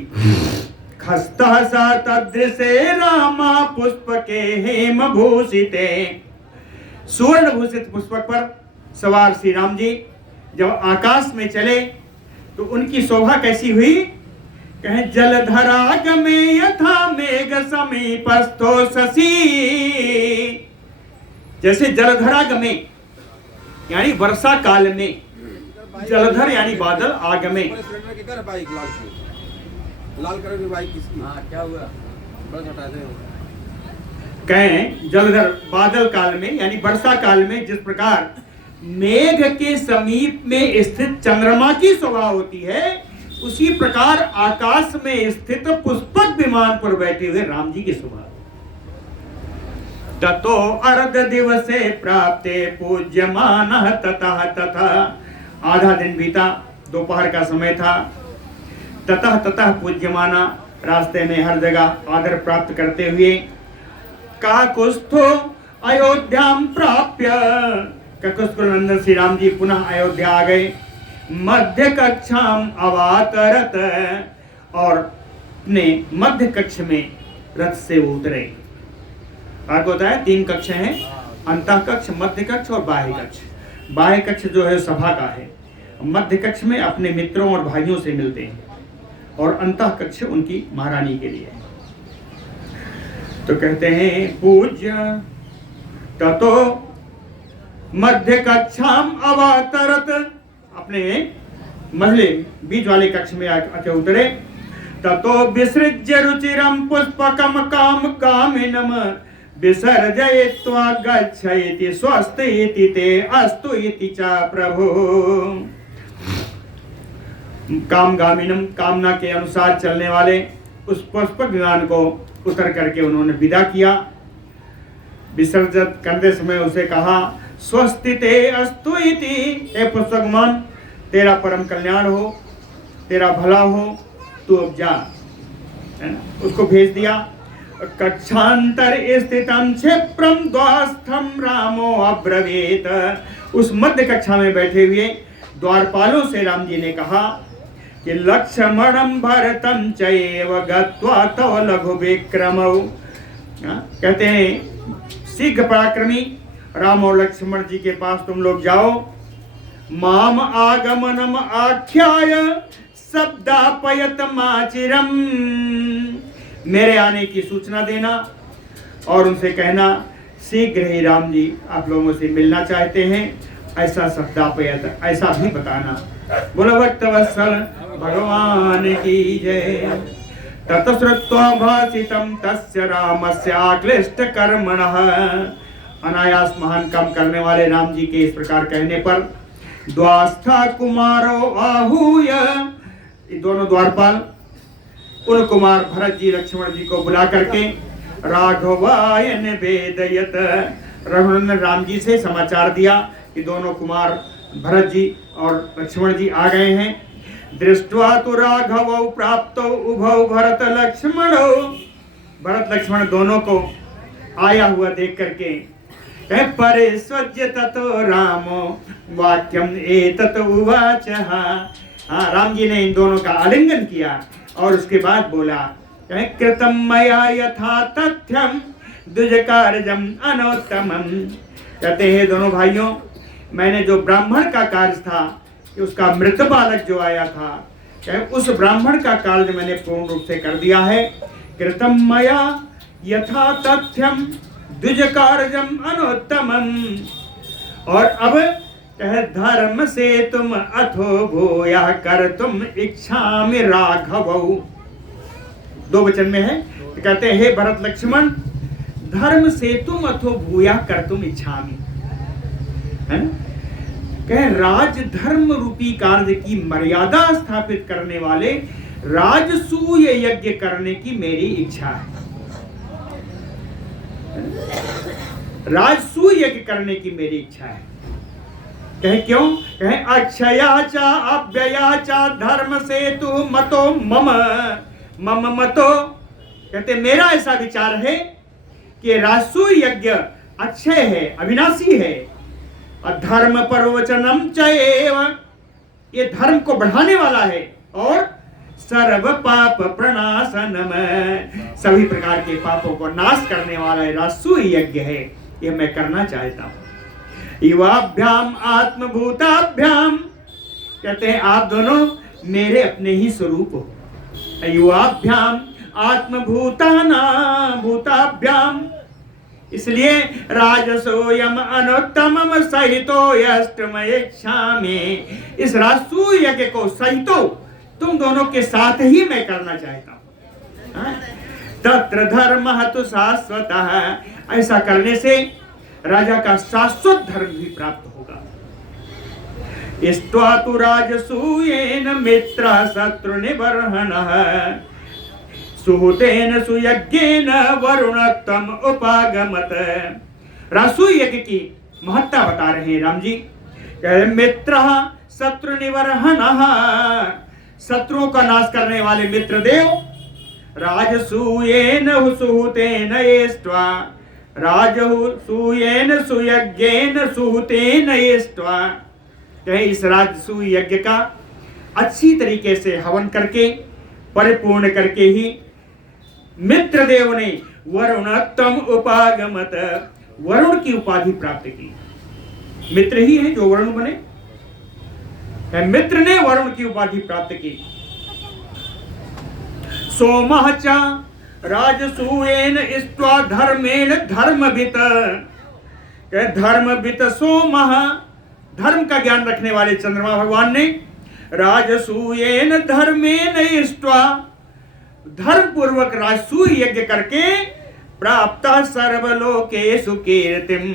खस्तः सा तदृशे रामा पुष्प के हेम भूषिते, सुवर्ण भूषित पुष्पक पर सवार श्री राम जी जब आकाश में चले तो उनकी शोभा कैसी हुई? कहे जलधरा गमे यथा मेघ समीपस्थो शशि, जैसे जलधरा गमे यानी वर्षा काल में, जलधर यानी बादल आगमे। लाल कलर की बाइक किसकी? क्या हुआ? बस हटा दे। कहें जलधर बादल काल में यानी वर्षा काल में जिस प्रकार मेघ के समीप में स्थित चंद्रमा की शोभा होती है, उसी प्रकार आकाश में स्थित पुष्पक विमान पर बैठे हुए राम जी की शोभा। ततो अर्ध दिवसे प्राप्ते पूज्यमानः ततः तथा, आधा दिन बीता, दोपहर का समय था। ततः ततः पूज्यमाना, रास्ते में हर जगह आदर प्राप्त करते हुए। काकुस्थो अयोध्याम प्राप्य, काकुस्थ नंदन श्री राम जी पुनः अयोध्या आ गए। मध्य कक्षाम अवातरत, और अपने मध्य कक्ष में रथ से उतरे। आपको होता है 3 कक्ष हैं, अंतः कक्ष, मध्य कक्ष और बाह्य कक्ष। बाह्य कक्ष जो है सभा का है, मध्य कक्ष में अपने मित्रों और भाइयों से मिलते हैं, और अंतः कक्ष उनकी महारानी के लिए। तो कहते हैं पूज्य ततो मध्य कक्षाम अवतरत, अपने महले बीच वाले कक्ष में आके उतरे। ततो विसृज्य रुचिरम पुष्पकम काम कामिनम विसर्जयित्वा गच्छति स्वस्ति ते अस्तु इति च प्रभु। कामगामिनम, कामना के अनुसार चलने वाले उस पुष्पक विमान को उतर करके उन्होंने विदा किया। विसर्जित करते समय उसे कहा स्वस्ति ते अस्तु इति, हे पुष्पक विमान तेरा परम कल्याण हो, तेरा भला हो, तू अब जा, है ना? उसको भेज दिया। कक्षांतर स्थितम क्षिप्रम द्वास्थम रामो अब्रवीत, उस मध्य कक्षा में बैठे हुए द्वारपालों से राम जी ने कहा कि लक्ष्मणं भरतं चैव गत्वा तव लघु विक्रमौ, कहते हैं शीघ्र पराक्रमी राम और लक्ष्मण जी के पास तुम लोग जाओ। माम आगमनम आख्याय शब्दापयत माचिरम, मेरे आने की सूचना देना और उनसे कहना शीघ्र ही राम जी आप लोगों से मिलना चाहते हैं, ऐसा शब्दापयत, ऐसा भी बताना। बोलो भक्तवत्सल भगवान की जय। ततश्रुत्वा भासितं तस्य रामस्य आक्लिष्ट कर्मणः, अनायास महान काम करने वाले राम जी के इस प्रकार कहने पर द्वास्था कुमारो आहूय, दोनों द्वारपाल उन कुमार भरत जी लक्ष्मण जी को बुला करके राघवाय निवेदयत, रघुनंदन राम जी से समाचार दिया कि दोनों कुमार भरत जी और लक्ष्मण जी आ गए हैं। दृष्ट्वा तो राघवौ प्राप्तौ उभौ भरत लक्ष्मणौ, भरत लक्ष्मण दोनों को आया हुआ देख करके परिस्वज्य ततो रामो वाक्यम एतत् उवाच। हाँ, राम जी ने इन दोनों का आलिंगन किया और उसके बाद बोला कृतम मया यथा तथ्यम द्विजकार्यम अनोत्तमम, कहते हैं दोनों भाइयों मैंने जो ब्राह्मण का कार्य था कि उसका मृत बालक जो आया था, उस ब्राह्मण का कार्य मैंने पूर्ण रूप से कर दिया है। कृतम मया यथा तथ्यम द्विजकार्यम अनोत्तमम, और अब कह धर्म से तुम अथो भूया कर तुम इच्छामि राघवौ, 2 वचन में है। तो कहते हैं हे भरत लक्ष्मण धर्म से तुम अथो भूया कर तुम इच्छामि, है ना? कहे राजधर्म रूपी कार्य की मर्यादा स्थापित करने वाले राजसूय यज्ञ करने की मेरी इच्छा है। राजसूय यज्ञ करने की मेरी इच्छा है। कहे क्यों? कहे अक्षया चा अव्यया चा धर्म से तु मतो मम मम मतो। कहते मेरा ऐसा विचार है कि राजसूय यज्ञ अक्षय है, अविनाशी है। धर्म प्रवचनम च एव, ये धर्म को बढ़ाने वाला है। और सर्व पाप प्रणाशनम, सभी प्रकार के पापों को नाश करने वाला है राजसूय यज्ञ है। ये मैं करना चाहता हूं। युवाभ्याम आत्मभूताभ्याम, कहते हैं आप दोनों मेरे अपने ही स्वरूप हो। युवाभ्याम आत्मभूताना भूताभ्याम, इसलिए राजसोयम अनुत्तमम सहितो यष्टमयेक्षामि, इस राजसूय यज्ञ को सहितो तुम दोनों के साथ ही मैं करना चाहता हूं। तत्र धर्मः तु शाश्वतः, ऐसा करने से राजा का शाश्वत धर्म भी प्राप्त होगा। इष्ट्वा तु राजसूयेन मित्रः शत्रुनिबर्हणः, सुहृतेन सुयज्ञेन वरुणत्तम उपागमत। राजसूय यज्ञ की महत्ता बता रहे हैं राम जी। मित्रः शत्रु निवर्हणः, शत्रुओं का नाश करने वाले मित्र देव। राजसूयेन सुहृतेन एष्ट्वा, राजसूयेन सुयज्ञेन सुहृतेन एष्ट्वा, इस राजसूय यज्ञ का अच्छी तरीके से हवन करके परिपूर्ण करके ही मित्र देव ने वरुणत्तम उपागमत, वरुण की उपाधि प्राप्त की। मित्र ही है जो वरुण बने, मित्र ने वरुण की उपाधि प्राप्त की। सोमः च राजसूयेन इष्ट्वा धर्मेण धर्मवित, धर्मवित सोमः, धर्म का ज्ञान रखने वाले चंद्रमा भगवान ने राजसूयेन धर्मेण इष्ट्वा, धर्म पूर्वक राजसूय यज्ञ करके प्राप्त सर्वलोकेषु कीर्तिम,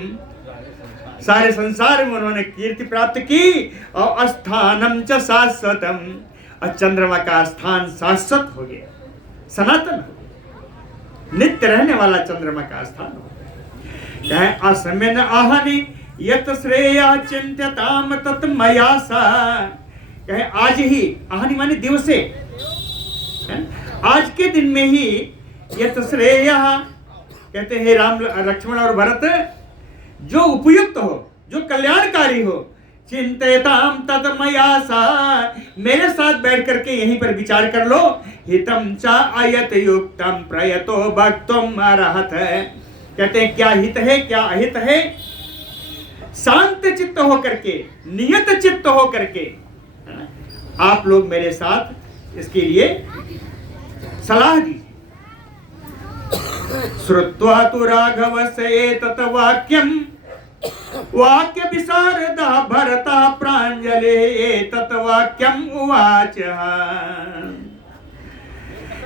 सारे संसार में उन्होंने कीर्ति प्राप्त की। और स्थानम च शाश्वतम, और चंद्रमा का स्थान शाश्वत हो गया, सनातन हो गया, नित्य रहने वाला चंद्रमा का स्थान हो गया। असमेन आहनि यत श्रेया चिंत्यताम तत् मया सा, कहे आज ही, आहनि माने दिवसे, आज के दिन में ही यत श्रेया, कहते हैं राम लक्ष्मण और भरत, जो उपयुक्त हो, जो कल्याणकारी हो, चिंतयताम तत् मया सा, मेरे साथ बैठ करके यहीं पर विचार कर लो। हितम च अयत युक्तम प्रयतो भक्तुम अर्हत, कहते हैं क्या हित है क्या अहित है, शांत चित्त होकर के, नियत चित्त होकर के आप लोग मेरे साथ इसके लिए सलाह दीजिए। श्रुत्वा तु राघवस्य एतत् वाक्यम, वाक्य विशारदा भरता प्रांजले एतत् वाक्यम उवाच।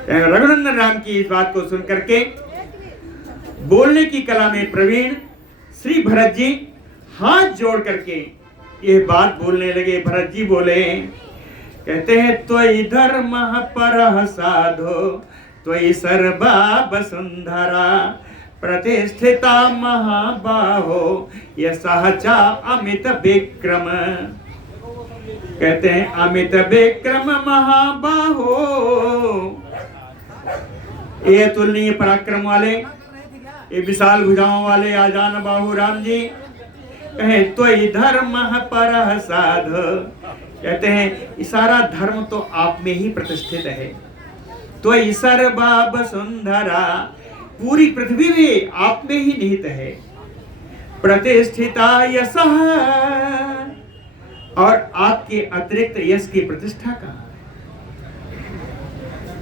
रघुनंदन राम की इस बात को सुनकर के बोलने की कला में प्रवीण श्री भरत जी हाथ जोड़ करके ये बात बोलने लगे। भरत जी बोले, कहते हैं त्वयि धर्मः परः साधो त्वयि सर्वा वसुंधरा प्रतिष्ठिता महाबाहो यशः च अमित विक्रम, कहते हैं अमित विक्रम महाबाहो, ये तुलनीय पराक्रम वाले, ये विशाल भुजाओं वाले आजान बाहु राम जी। कहे त्वयि धर्मः परः साधो, कहते हैं सारा धर्म तो आप में ही प्रतिष्ठित है। त्वयि सर्वा वसुंधरा, पूरी पृथ्वी भी आप में ही निहित है। प्रतिष्ठिता यशः, और आपके अतिरिक्त यश की प्रतिष्ठा कहाँ है?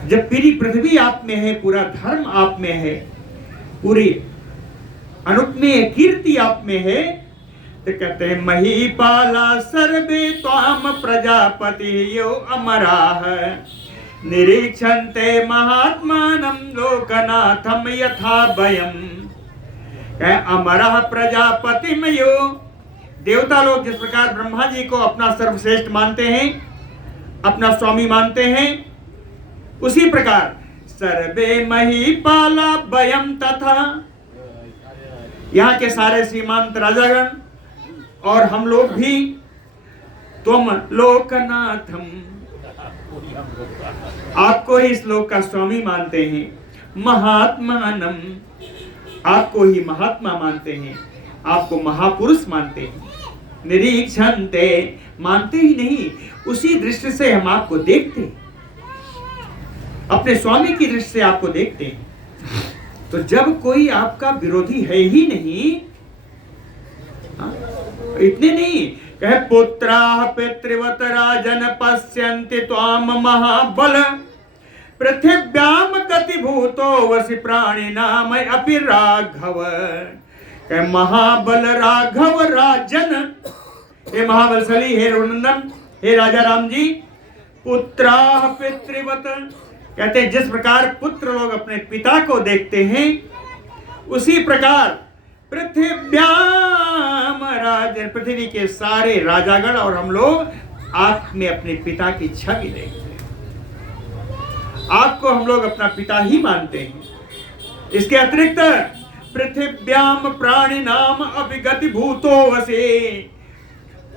जब पूरी पृथ्वी आप में है, पूरा धर्म आप में है, पूरी अनुपमेय कीर्ति आप में है, तो कहते हैं महीपाला सर्वे त्वाम प्रजापति यो अमराः निरीक्षन्ते महात्मानं लोकनाथं यथा भयम्। अमरः प्रजापतिमयो देवता लोग जिस प्रकार ब्रह्मा जी को अपना सर्वश्रेष्ठ मानते हैं, अपना स्वामी मानते हैं, उसी प्रकार सर्वे महीपाला वयम तथा, यहाँ के सारे सीमांत राजागण और हम लोग भी तुम लोकनाथम, आपको ही इस लोक का स्वामी मानते हैं, महात्मानम, आपको ही महात्मा मानते हैं, आपको महापुरुष मानते हैं, निरीक्षन्ते, मानते ही नहीं, उसी दृष्टि से हम आपको देखते हैं, अपने स्वामी की दृष्टि से आपको देखते हैं। तो जब कोई आपका विरोधी है ही नहीं, इतने नहीं कहे पुत्राः पितृवत राजन पश्यन्ति त्वाम महाबल पृथिव्याम गतिभूतो वसि प्राणिनाम अपि राघव, कहे महाबल राघव राजन, हे महाबलशाली, हे रघुनंदन, हे राजा राम जी, पुत्राः पितृवत, कहते हैं जिस प्रकार पुत्र लोग अपने पिता को देखते हैं, उसी प्रकार पृथिव्याम राजन, पृथ्वी के सारे राजागण और हम लोग आप में अपने पिता की छवि देखते हैं, आपको हम लोग अपना पिता ही मानते हैं। इसके अतिरिक्त पृथिव्याम प्राणिनाम अभिगति भूतो वसे,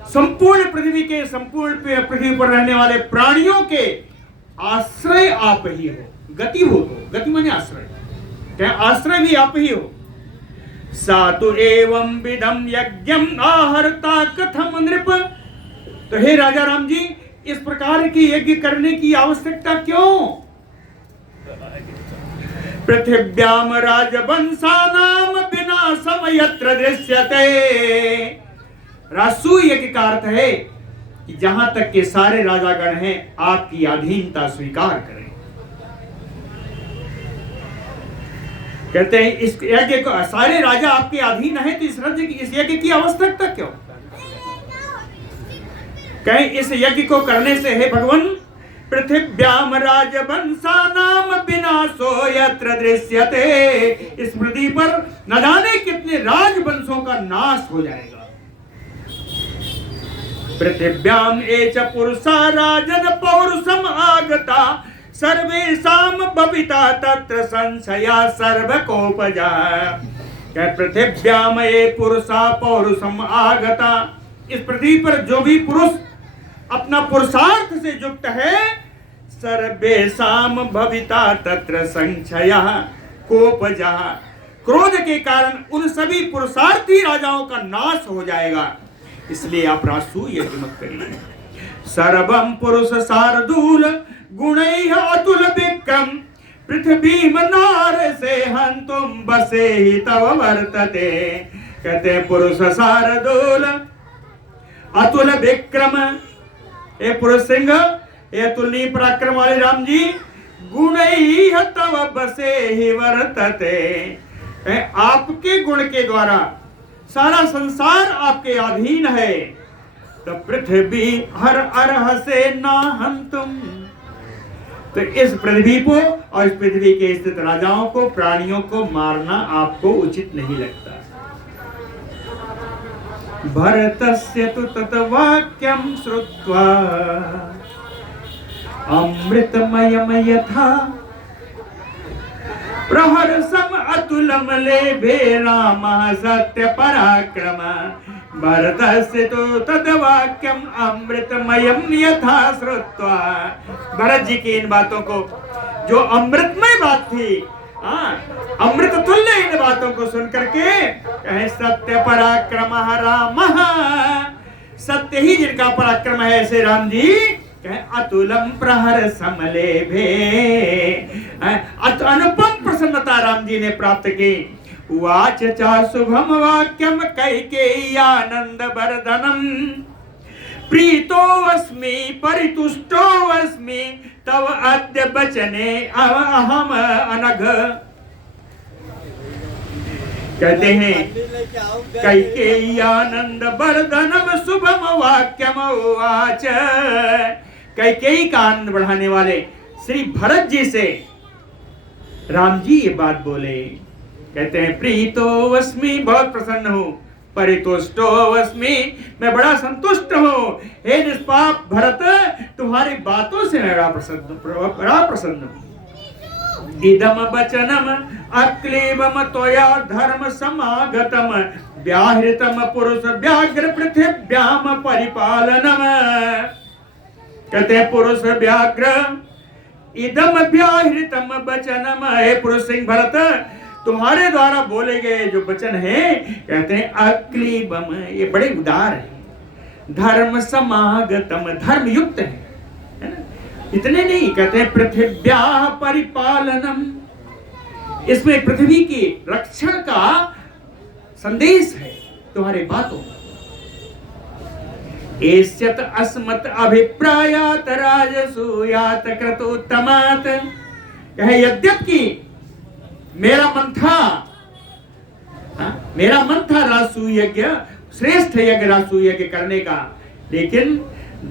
संपूर्ण पृथ्वी के, संपूर्ण पृथ्वी पर रहने वाले प्राणियों के आश्रय आप ही हो, गति हो, गति माने आश्रय, क्या आश्रय भी आप ही हो। सातु एवं विधम यज्ञम आहरता कथम नृप, तो हे राजा राम जी, इस प्रकार की यज्ञ करने की आवश्यकता क्यों? पृथिव्याम राजवंशानाम विनाशम यत्र दृश्यते, राजसूय यज्ञ का अर्थ है कि जहां तक के सारे राजागण हैं आपकी अधीनता स्वीकार करें। कहते हैं इस यज्ञ को, सारे राजा आपके अधीन हैं, तो इस यज्ञ की आवश्यकता क्यों? कहें इस यज्ञ को करने से हे भगवान, पृथिव्याम राजवंशानाम विनाशो यत्र दृश्यते, इस पृथ्वी पर न जाने कितने राजवंशों का नाश हो जाएगा। पृथिव्याम एच पुरुषा राजन पौरुषम आगता सर्वेषाम भविता तत्र संशया सर्वकोपजा, क्या पृथिव्याम ये पुरुषा पौरुषम आगता, इस पृथ्वी पर जो भी पुरुष अपना पुरुषार्थ से युक्त है, सर्वेषाम भविता तत्र संशया कोपजा, क्रोध के कारण उन सभी पुरुषार्थी राजाओं का नाश हो जाएगा, इसलिए आप राजसूय यज्ञ मत करिए। सर्वम पुरुष शार्दूल गुणैः अतुल विक्रम पृथ्वी मनार से हंतुम बसे ही तव वर्तते, कहते हैं पुरुष शार्दूल अतुल विक्रम, ए पुरुष सिंह, ए अतुलनीय पराक्रम वाले राम जी, गुणैः तव बसे ही वर्तते, आपके गुण के द्वारा सारा संसार आपके अधीन है, तो पृथ्वी हर अरह से ना हंतुम, तो इस पृथ्वी को और इस पृथ्वी के स्थित राजाओं को, प्राणियों को मारना आपको उचित नहीं लगता। भरतस्य तु तत् वाक्यं श्रुत्वा अमृतमयम यथा प्रहर्षम अतुलम लेभे रामः सत्य पराक्रम, भरतस्य तु तत् वाक्यम अमृतमयम यथा श्रुत्वा, भरत जी की इन बातों को, जो अमृतमय बात थी, अमृत तुल्य इन बातों को सुन करके कहे सत्य पराक्रम रामः, सत्य ही जिनका पराक्रम है ऐसे राम जी, अतुलम प्रहर समलेभे, अनुपम प्रसन्नता राम जी ने प्राप्त की। वाच चा शुभम वाक्यम कैकेयी आनंद वर्धनम, प्रीतो अस्मि परितुष्टो अस्मि तव अद्य वचने अहम अनघ, कहते हैं कैकेयी आनंद वर्धनम शुभम वाक्यम वाच, कैकेयी का आनंद बढ़ाने वाले श्री भरत जी से राम जी ये बात बोले, कहते हैं प्रीतो अस्मि, बहुत प्रसन्न हूं, परितुष्टोऽस्मि, मैं बड़ा संतुष्ट हूँ। हे निष्पाप भरत, तुम्हारी बातों से मैं बड़ा प्रसन्न हूँ। इदम वचनम अक्लीबम त्वया धर्म समागतम, व्याहृतम पुरुष व्याघ्र पृथिव्याम परिपालनम। कहते हैं पुरुष व्याघ्र इदम व्याहृतम वचनम, हे पुरुष सिंह भरत, तुम्हारे द्वारा बोले गए जो वचन है, कहते हैं अक्लीबम, ये बड़े उदार है। धर्म समागतम, धर्म युक्त है ना? इतने नहीं, कहते हैं पृथिव्या परिपालनम, इसमें पृथ्वी की रक्षण का संदेश है तुम्हारे बातों। एष्यत अस्मत् अभिप्रायात राजसूयात क्रतोत्तमात्, यद्यपि मेरा मन था राजसूय यज्ञ, श्रेष्ठ यज्ञ राजसूय यज्ञ करने का, लेकिन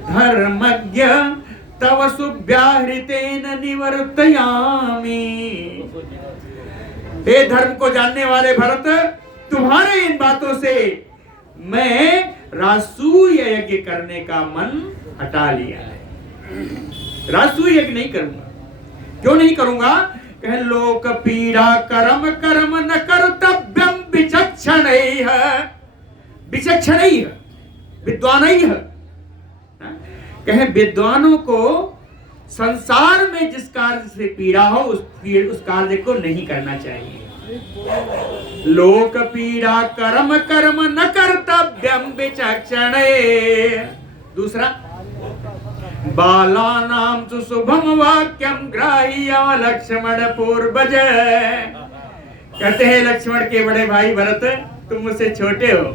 धर्मज्ञ तव सुव्याहृतेन निवर्तयामि। हे धर्म को जानने वाले भरत, तुम्हारे इन बातों से मैं राजसूय यज्ञ करने का मन हटा लिया है। राजसूय यज्ञ नहीं करूंगा। क्यों नहीं करूंगा? कह लोक पीड़ा कर्म कर्म न कर्तव्यम विचक्षणैः, विचक्षणैः विद्वानैः। कहे विद्वानों को संसार में जिस कार्य से पीड़ा हो उस कार्य को नहीं करना चाहिए। लोक पीड़ा कर्म कर्म न कर्तव्यम विचक्षणैः। दूसरा, बालानां तु शुभम वाक्यम ग्राह्यम लक्ष्मण पूर्वज। कहते हैं लक्ष्मण के बड़े भाई भरत, तुम मुझसे छोटे हो,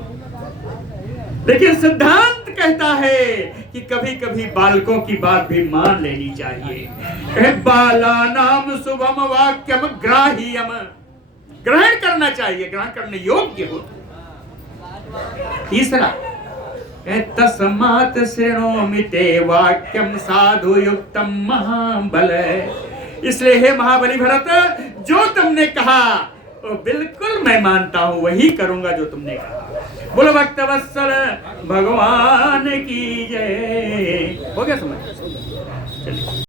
लेकिन सिद्धांत कहता है कि कभी कभी बालकों की बात भी मान लेनी चाहिए। बालानाम शुभम वाक्यम ग्राह्यम, ग्रहण करना चाहिए, ग्रहण करने योग्य हो। तीसरा, तस्मात् शृणोमि ते वाक्यम साधु युक्तम महाबल। इसलिए हे महाबली भरत, जो तुमने कहा वो बिल्कुल मैं मानता हूं, वही करूंगा जो तुमने कहा। बोलो भक्तवत्सल भगवान की जय। हो गया समझ?